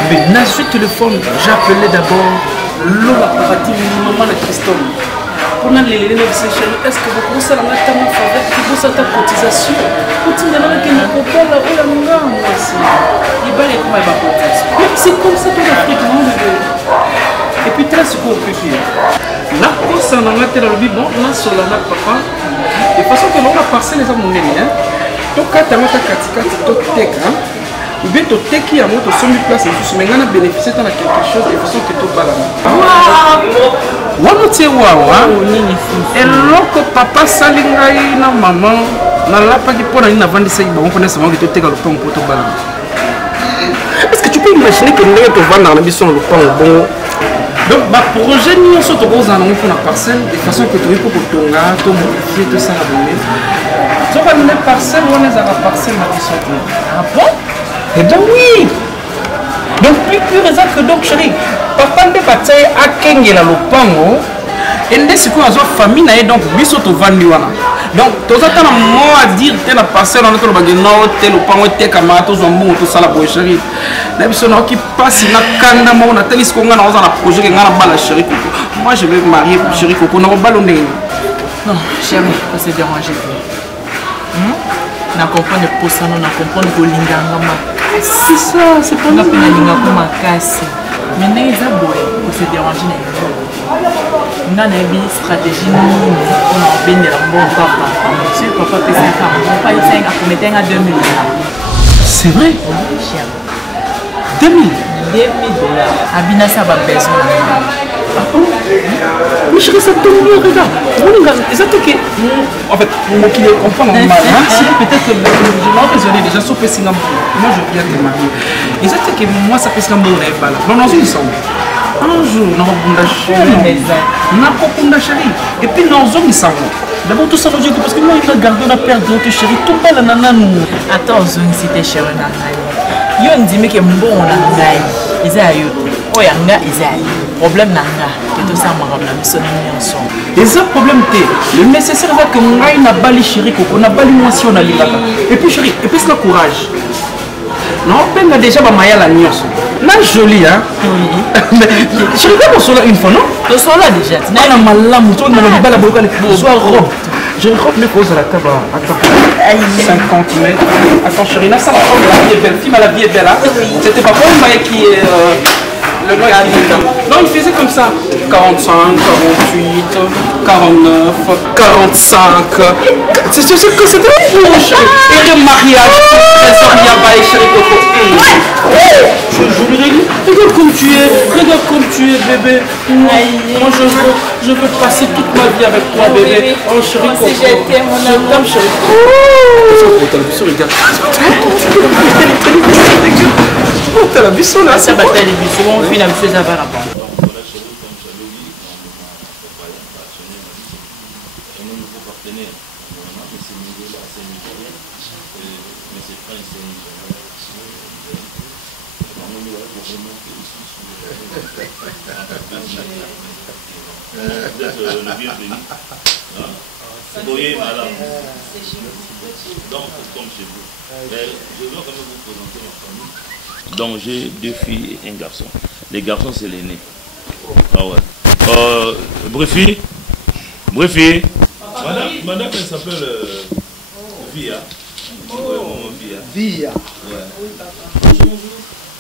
Mais na ce téléphone, j'appelais d'abord Lola Parati maman la Christophe. Pour la chérie, est-ce que vous pensez à la table faveur qui vous a ta cotisation? Continue à la coco là où la manga moi c'est. Il va les comment il va cotiser. C'est comme ça que l'Afrique monde. Et puis très second pipi. La course en anglais le bon, on a sur la papa. De façon que l'on a passé les hommes hein. Donc quand tu as katika to tek hein. Ou bien to teki à moto sur une place et tout mais on a bénéficié dans quelque chose de façon que tout balance. Waouh! Waouh tu waouh hein. Et lorsque papa salingai na maman na la pas qui pour na vendre ça bon connaît seulement que to teka le pont pour tout balance. Est-ce que tu peux imaginer que nous te vendre dans la mission le pont bon? Donc, ma projet, nous sommes tous en train de parcelle de façon que tu peux tonga, tout modifier, tout ça. Donc, on est parcelle, on est à la parcelle, ma mission. Ah bon? Eh bien, oui! Donc, plus raison que donc, chérie, papa de bataille à Kengela le pango, et de ce qu'on a famille, donc, biso to vandiwana. Donc, tu as un mot à dire, tu as la parcelle, on a le bagano, tu as le pango, tu as le kamato, tu as tout ça, la boue chérie. Qui passe na kanda mo na teli ko ngana na projet ngana bala chérie coco. Moi je vais me marier chérie coco na balonde. Non, chérie, pas se déranger. Na comprendre pour ça non na comprendre ko linganga makasi. C'est ça, c'est pas la peine linganga makasi. Mais n'est pas boy pour se déranger na. On a une stratégie on a bien de la bonne papa. Si papa peut faire ça, on pas y faire à mettre à 2000. C'est vrai? 2000 $. Abina ça va besoin. Mais je reste à ton mieux, regarde. C'est que. En fait, qui comprend normal. Si peut-être que je m'en raisonné déjà sur Pessingambo. Moi je viens de marier. Et c'est que moi ça Pessingambo n'est pas là. Non, non, ils sont. Un jour, nous avons chérie. Et puis nous avons mis ça. D'abord tout ça veut dire que parce que moi il a gardé la paire de chérie. Tout pas la nana nous. Attends, c'était chérie nana. Yo ndimi ke mbongo na ngai eza yo oya nga eza problème na nga que tout ça marabla biso nyonso eza problème te le nécessaire va que ngai na bali chérie coco na bali moi si on a lilaka et puis chérie et puis c'est le courage non benga déjà ba mayala nyonso na joli hein oui chérie comme on sola une fois non to sola déjà na malamu to na bala boka le soir robe Je crois que les causes à la table. Attends. 50 mètres. Attends, chérie, là, ça va. La vie est belle. Film à la vie est belle. Hein? C'était pas bon, mais qui est. Le noix non, il faisait comme ça. 45, 48, 49, 45. C'était fou, chérie. Et le mariage, chérie Coco. Je lui ai dit, regarde comme tu es, bébé. Moi, je veux passer toute ma vie avec toi, bébé. Oh, chérie Coco. Je t'aime, chérie Coco. Regarde. Oh, t'as la bisson là, ça bataille les bissons, on finit à me faire avoir là-bas. Le bienvenu. Vous voyez, madame. Donc, comme chez vous. Mais je veux quand même vous présenter ma famille. Donc, j'ai 2 filles et un garçon. Les garçons, c'est l'aîné. Ah ouais. Bréfi. Madame, elle s'appelle Via. Ouais, maman Via. Via. Ouais.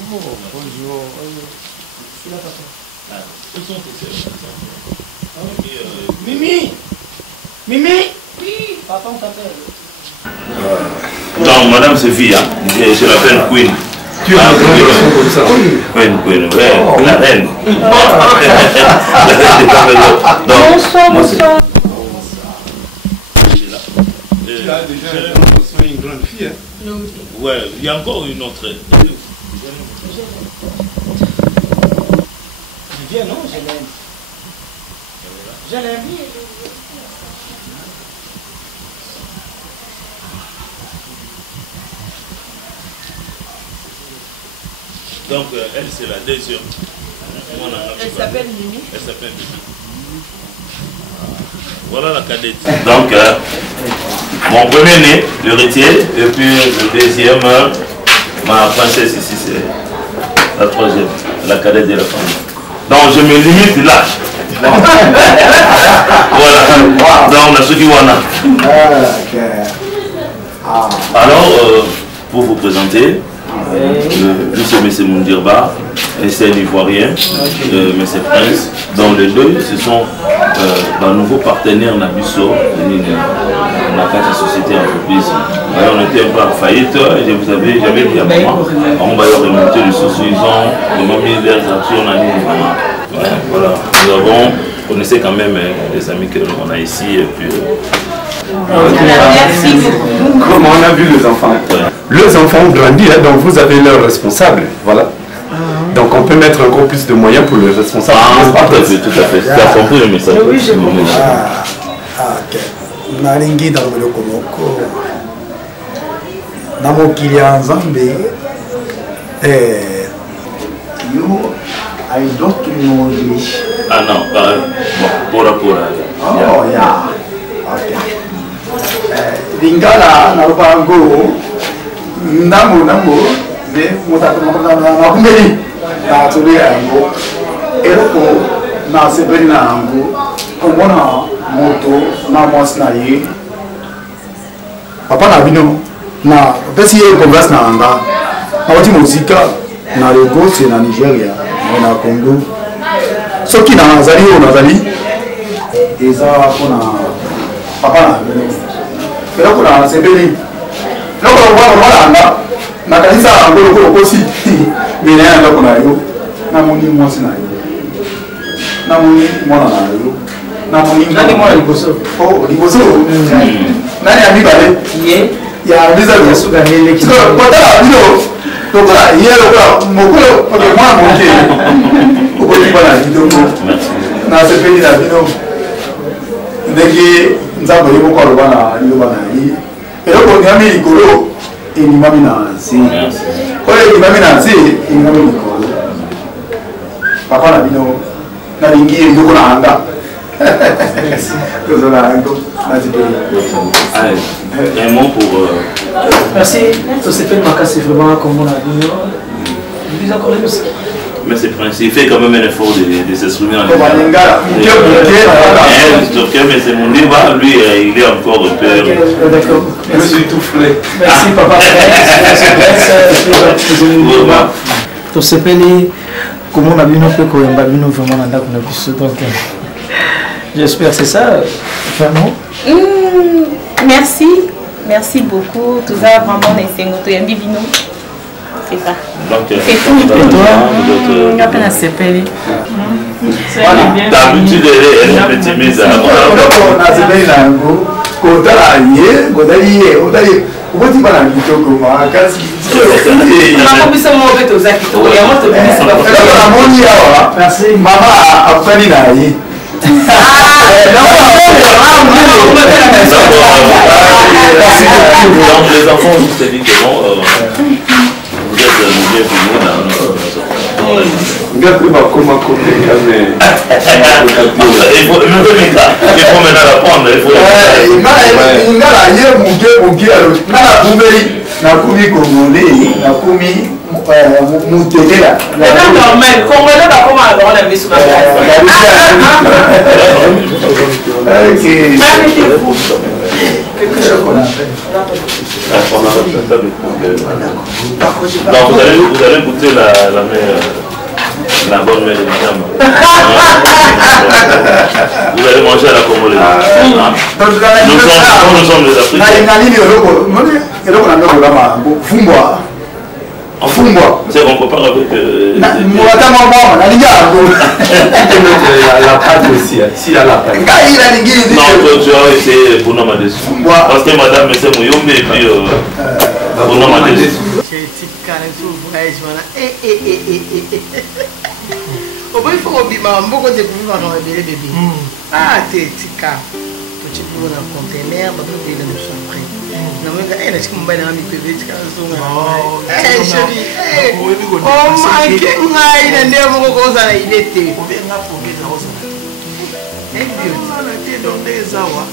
Bonjour. Mimi. Oui, papa, on t'appelle. Non, madame c'est Via. Je l'appelle Queen. Tu as un comme ça. Queen, ouais, la reine. Bonsoir. Tu as déjà une grande fille, hein? Ouais, il y a encore une autre. Viens, non, je l'aime. Je l'aime. Donc, elle, c'est la deuxième. Elle s'appelle Mimi. Elle s'appelle Mimi. Voilà la cadette. Donc, mon premier-né, l'héritier, et puis le deuxième, ma princesse ici, c'est la troisième, la cadette de la famille. Donc, je me limite là. Voilà. Donc, on a ceux qui vont là. Alors, pour vous présenter, lui c'est M. Moundirba, et c'est un Ivoirien, M. Prince. Donc les deux, ce sont nouveaux partenaires Nabusso, dans la société entreprise. Alors, on était un peu en faillite, et j'avais dit à maman, on va leur remonter les sources, ils ont mis leurs actions, voilà. Nous avons, vous connaissez quand même les amis qu'on a ici, et puis... Merci beaucoup. Comment on a vu les enfants? Les enfants ont grandi, hein, donc vous avez leurs responsables, voilà. Donc on peut mettre encore plus de moyens pour les responsables. Tout à fait. Tu as compris le message. Oui, j'ai compris. Ok. Nalingi dans le Komoko. Namokili Nzambe. You, I don't know English. Ah non, bon, pora. Oh, yeah. Ok. Lingala na Rubango. Namo. Ne mutatu makumbeli. Na tuli yango. Eroko na sebeli na yango. Omona moto na mwasi na ye. Papa na bino na pesi ye converse na anga. Na wati muzika na Lagos na Nigeria na Congo. Soki na nazali eza kona papa na bino. Eroko na sebeli. Loko wala anga. Na kanisa ngolo kosi. Mina yanga kona yo. Na moni mwasi na yo. Na moni mwana na yo. Nani mwana liboso? Oh, liboso. Nani amibale? Ye. Ya biza biso ganele ki. Kota bino. Tokola yelo kwa mokolo oke mwana moke. Okoti bana bidongo. Na sepeli na bino. Ndeki nzambo yebo kwa bana yi. Eloko nyami likolo enimami na nsi. Oye enimami na nsi enimami likolo. Papa na bino na lingi ndoko na anga. Un mot pour... Merci. Ça s'appelle Maka, c'est vraiment comme on a dit. Vous encore la musique. Mais c'est principe, il fait quand même un effort de s'exprimer en lingala. Mais c'est mon débat, lui, il est encore un peu... D'accord. Je suis tout frais. Merci papa. Tout ce pays, comment on a vu nos peu qu'on a vu nos vraiment dans la connexion. Donc, j'espère que c'est ça, vraiment. Merci. Merci beaucoup. Tout ça, vraiment, c'est un peu bibino. C'est ça. Donc, c'est tout. Et toi, on a peine à se payer. D'habitude, elle est un peu timide. On a se payer là. Donc les enfants, je te dis que bon, vous êtes bienvenus dans notre il faut maintenant l'apprendre. Donc vous allez goûter la bonne mère de Miam. Vous allez manger à la Congolaise. Nous sommes des Africains. C'est qu'on compare avec... la pâte aussi, si la pâte. Non, tu as essayé pour nous madame. Parce que madame, c'est mon yombe et puis pour nous madame. Il faut que beaucoup de bébé. Ah, t'es tika. Tu peux dans le conteneur, tu peux le mettre après. Non, mais est-ce que mon bain a mis bébé tika zo na? Chérie. Oh, my God, il est nerveux comme ça, il était. On vient là pour mettre la rose. Eh bien, ça la tête dans des awa,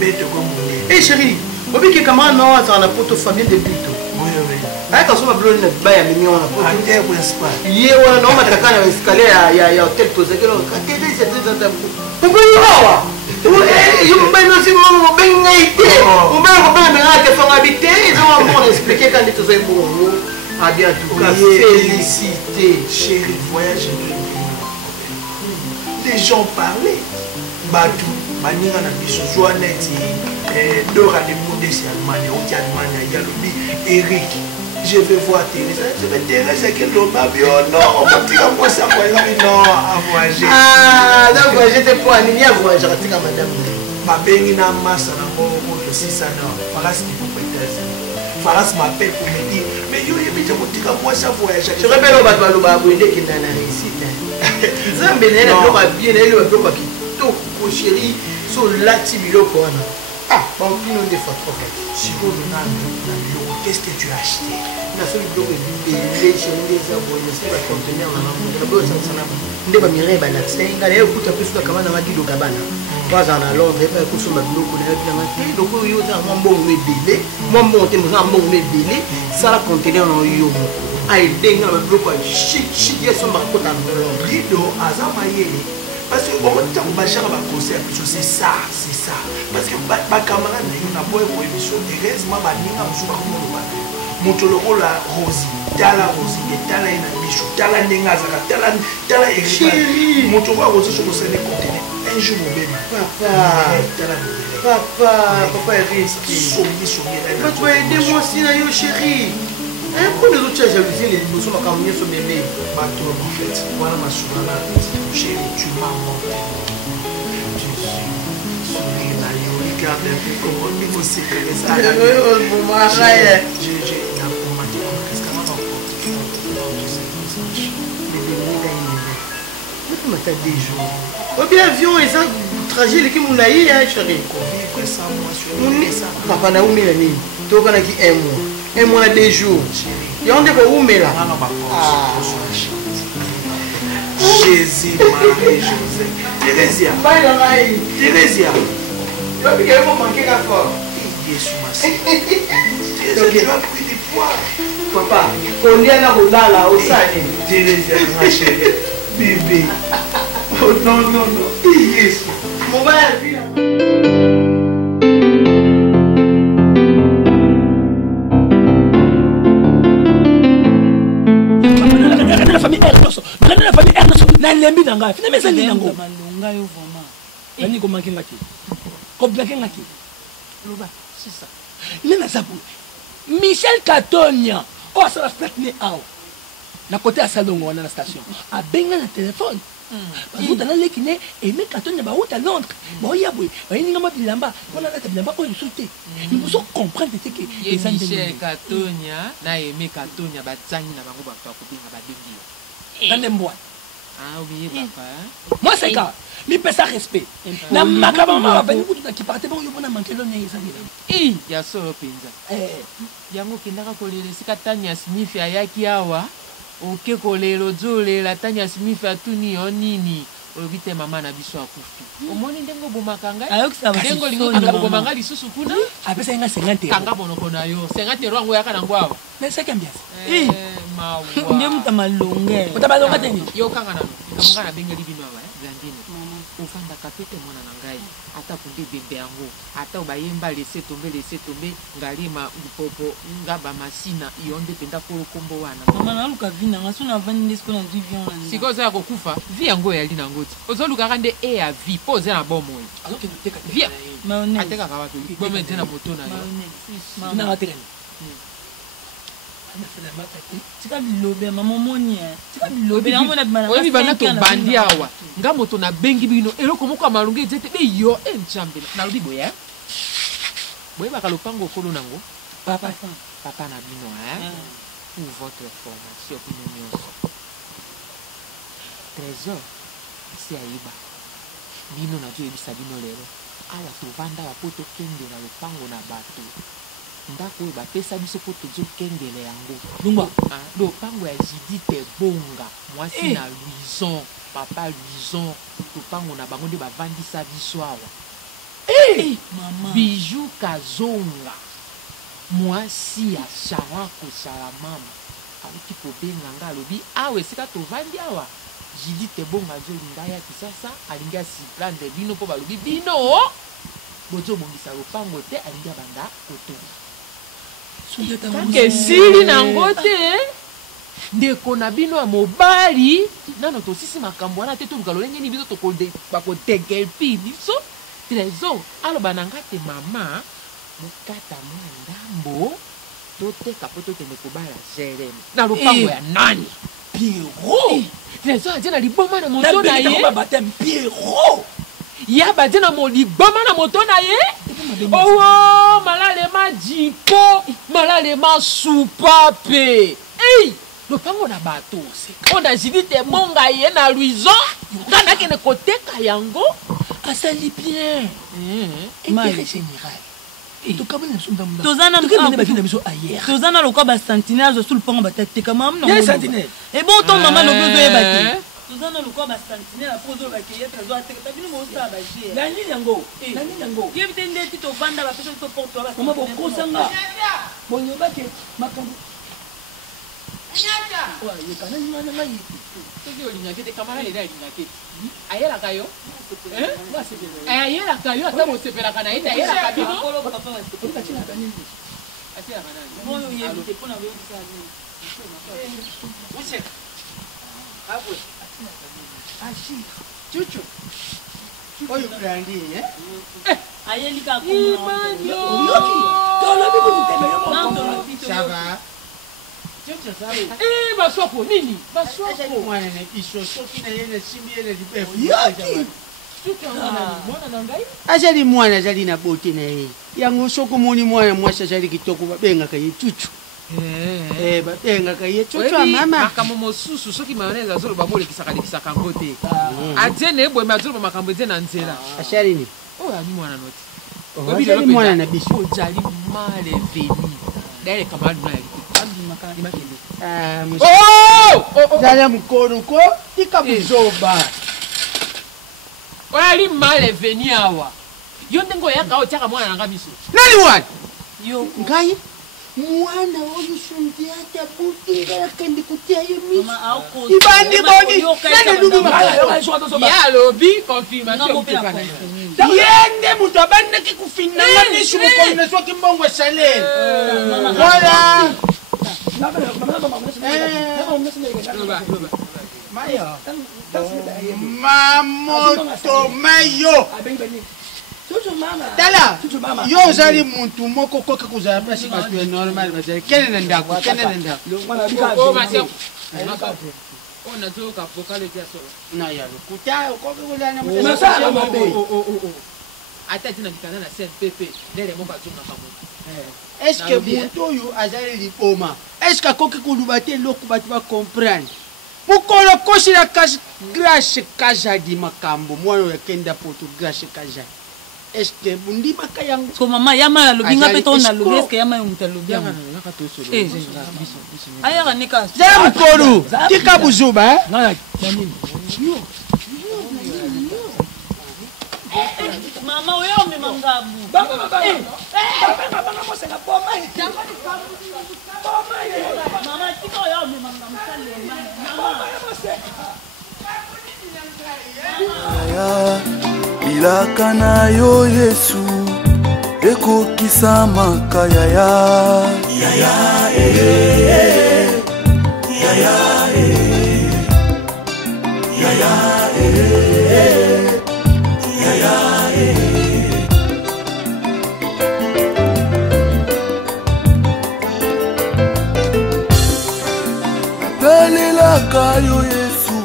mettre comme on est. Eh chérie, on veut que camarade non, ça on a pour ta famille de plutôt. Oui, oui. Ah, quand on a besoin de bailler, mais on a pas. Ah, t'es où est-ce pas? Hier, on a normalement traqué dans l'escalier, il y a hôtel posé que l'on. Qu'est-ce que c'est ça? On peut y voir. Je me mets aussi mon bien été. On va te faire habiter. Ils ont expliqué quand ils sont pour ah bien, en tout cas, félicité, chérie, voyage. Les gens parlaient. Batou, Manira na biso, Joannette, Dora de Modeste Allemagne, Oti Allemagne, Yalobi, Eric. Je vais voir Thérèse. Je vais Thérèse avec l'homme avion. Non, on va dire à moi ça. Non, à voyager. Ah, donc voyager, t'es pour animer à voyager. Je vais madame. Ma belle n'a masse à la mort de 6 ans. Faras qui vous prête. Faras m'appelle pour me dire mais yo, je vais te dire à moi ça voyager. Je rappelle au bateau, au bateau, il est qui n'a pas réussi. Zambé n'est pas bien, il est pas qui. Tout, chérie, sur la tibio. Ah, bon, nous des fois trop fait. Si vous qu'est-ce que tu as acheté? La seule chose que les chéris des abonnés, c'est pas contenir dans la boîte. On va mirer ben la scène. Allez, écoute un peu sur la cabane à Guido Cabana. Pas en allant, mais pas écoute sur ma bloc. On a bien marqué. Donc, il y a un bon bébé. Moi, mon thème, un bon bébé. Ça la contenir en yo. Ah, il dingue dans le bloc. Chic, il y a son marcotte en Guido, Azamaye. Parce que au moment où Bachar va conseiller, c'est ça. Parce que ma camarade n'a pas eu émission. Heureusement, ma nina me souvient comme le bateau. Mon toloko la Rosie, Tala Rosie, Tala ina Michou, Tala Nengazaka, Tala Chérie. Mon toloko Rosie sur le scène contenait un jour au bébé. Papa est risqué. Sommi. Mais tu vas aider moi aussi, chérie. Pourquoi les autres chers jalousies, les émotions m'ont caminé sur bébé? Bateau, en fait, voilà ma souveraine, chérie, tu m'as monté. Tu souris là, regarde un peu comment il faut sécréter ça. J'ai pour ma dire, qu'est-ce qu'on va faire? Des jours. Ou bien avion, et ça, trajet, qui m'a eu, chérie. Combien ça, moi, papa n'a omis la nuit. Donc, on a qui un mois. Un mois, 2 jours. Il y a un débat où mais là. Jésus, Marie, José. Thérésia. Thérésia. Tu vas manquer la force. Jésus, ma soeur. Tu as pris du poids. Papa, combien là on a là au salé? Bébé. Oh non, non, non. Yes. Mon père, viens. La famille Ernesto. La famille Ernesto. La lembi nanga. Fina mesa ni nango. Malonga yo vraiment. Nani ko mankinga ki. Ko blakenga ki. Loba, c'est ça. Nena sapu. Michel Katonia. Oh, ça va faire né ao. Na côté à salon on a la station. A benga na téléphone. Parce que dans l'équipe et mais Katonia ba outa Londres. Bon ya boy. Ba ni ngama bilamba. On a la bilamba on sauter. Nous faut comprendre que Michel Katonia na aimé Katonia ba tsani na bango ba ko benga ba dengi. Dans les mois. Ah oui, papa. Moi c'est ça. Mi pesa respect. Na makabama ba ni kutu qui partait bon yo bona manquer l'homme ya ça. Ya so penza. Yango kindaka kolele sika Tanya Smith ayaki awa. Oke kolelo zole la Tanya Smith atuni onini. Obite mama na biso akufi. Omoni ndengo bomakanga. Ndengo lingo bomanga lisusu kuna. Apesa nga 50 euros. Kanga bonoko na yo. 50 euros ngo yaka na ngwa. Mais c'est combien? Mawa. Ndemu tamalonge. Utabalonga teni. Yo kanga na. Kamunga na bengeli bino awa, Blandine. Ofanda kapete mwana na ngai. Ata kunde bembe yango. Ata obayemba laisser tomber ngalima upopo ngaba masina yonde penda kolo kombo wana. Mama na luka vina ngaso na vani ndisko na vivion na. Siko za kokufa, vi yango yali na ngoti. Ozoluka kande e ya vi pose na bomo. Alors que tu teka vi. Mayonnaise. Ateka ka wapi? Bomo tena moto na yo. Mayonnaise. Na wateka. Tika bilobe mama moni tika bilobe na mona bana oyi bana to bandi awa nga moto na bengi bino eloko moko amalungi ezete be yo enjambe na lobi boya boye bakalopango kolo nango papa na bino pour votre information bino nyonso trésor si aiba bino na jo ebisa bino lelo awa tovanda bapoto kende na lopango na bato ndako oyo bapesa biso mpo tozokendele yango lungwa lopango ya Judith Bonga mwasi na Louison papa Louison lopango na bango nde bavandisa biso awa Bijou Kazonga mwasi ya Sharako Shalamama aluki kobenga nga alobi awa esika tovandi awa Judith Bonga azolinga ya kisasa alingi asiplande bino mpo balobi bino bozobongisa lopango te alingi abanda kotonga kesili nango te ndeko na bino ya mobali nano tosisi makambo wana te toluka lolengeni biso bakotegelpi biso trésor aloba na nga te mama mokata mwa ndambo toteka po tokende kobala Jerem na lopango ya nani Pierrot trésor atie na liboma na moto na ye ya badie na moliboma na moto na ye owo malalema jipo malalema supape lopango na bato ona Judith Bonga ye na Louison nga nakende koteka yango asali bien intérêt général tozana lokwa basentinele azosu lupango batateka mama ebon to mama lobi ozoyeba te tozana lokwa basentinele apo ozolobake ye trésor ateketa bino bosala baje nani yango yebi te ndeti tovanda bapesa biso porte oma bokosanga bonyobake makambo soki olingaki te kamala lelo alingaki ayelaka yo ayelaka yo ata bosepelaka na ye te ayelaka bino Chuchu oyo brandi ayelika ça va baswapo nini baswapo mwana na biso soki na ye na simbi ye na libefu mwana na ngai azali mwana azali na bote na ye yango soki omoni mwana mwasi azali kitoko babengaka ye chuchu babengaka ye chuchu ya mama makambo mosusu soki mayonnaise azoloba bolekisaka ngo te adie na eboyema azoloba makambo eze na nzela asali ni oyo ani mwana noti ozali mwana na biso ozali maleveni daire kamadu na yali zala mkono ko tika buzoba oyali maleveni awa yo ndenge oyaka otiaka mwana nanga biso nani wani ngai mwana oyo sundi ata butu ngala kende kutia ye mi ibandi boni nane lubi ya lobi confirmation yende mutu abandaki kufinanga misu mukombination kimbongo esalele voilà mamoto mayo tala yo ozali muntu moko koki kozala place bato ya normal bazali kene na ndako kene na ndako eske muntu oyo azali liboma eske akoki koluba te eloko bato bacomprendre mokolo kosila grâce kazadi makambo mwana oyo akenda poto grâce kazadi eske bundimaka yango ko mama yama alobi nga pe to na lobi eske yama yo mutu alobi yango ayaka nika zala mokolo tika buzuba mama oyo omemanga mama tika oyo omemanga ilaka na yo Yesu ekokisa makayaya yaya yaya yaya yaya pelelaka yo Yesu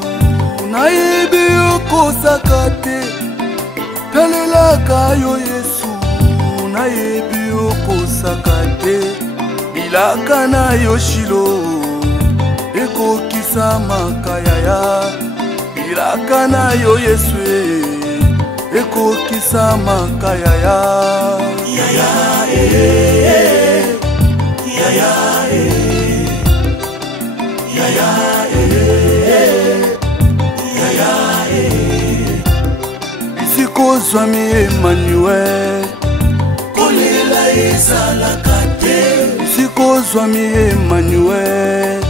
nayebi okosaka te pelelaka yo Yesu nayebi okosaka te bilaka na yo Shilo ekokisa makayaya bilaka na yo Yesu ekokisa makayaya yaya yaya yaya isikozwami Emmanuel kolela ezalaka te isikozwami Emmanuel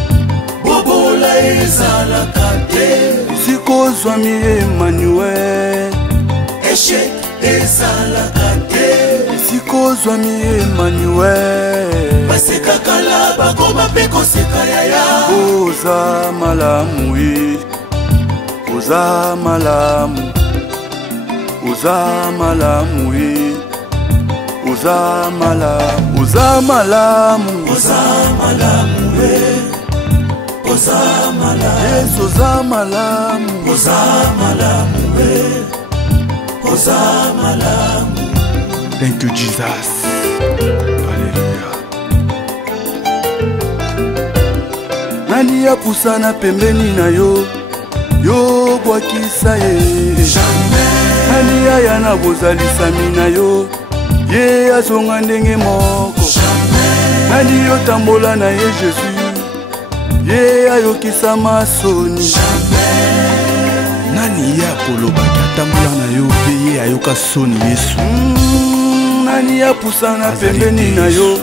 bobola ezalaka te isikozwami Emmanuel échec ezalaka te isikozwami Emmanuel basekakala bakoma mpe koseka yaya oza malamu oza malamu oza malamu oza malamu oza malamu oza malamu oza malamu yes oza malamu oza malamu oza malamu. Thank you Jesus. Hallelujah. Nani yapusana pembeni na yo yo bwakisa ye nani aya na bozalisami na yo ye azonga ndenge moko nani yotambola na ye Jésus ye ayokisa masoni nani ya kolobaki atambola na yo mpe ye ayoka soni Yesu nani yapusana pembeni na yo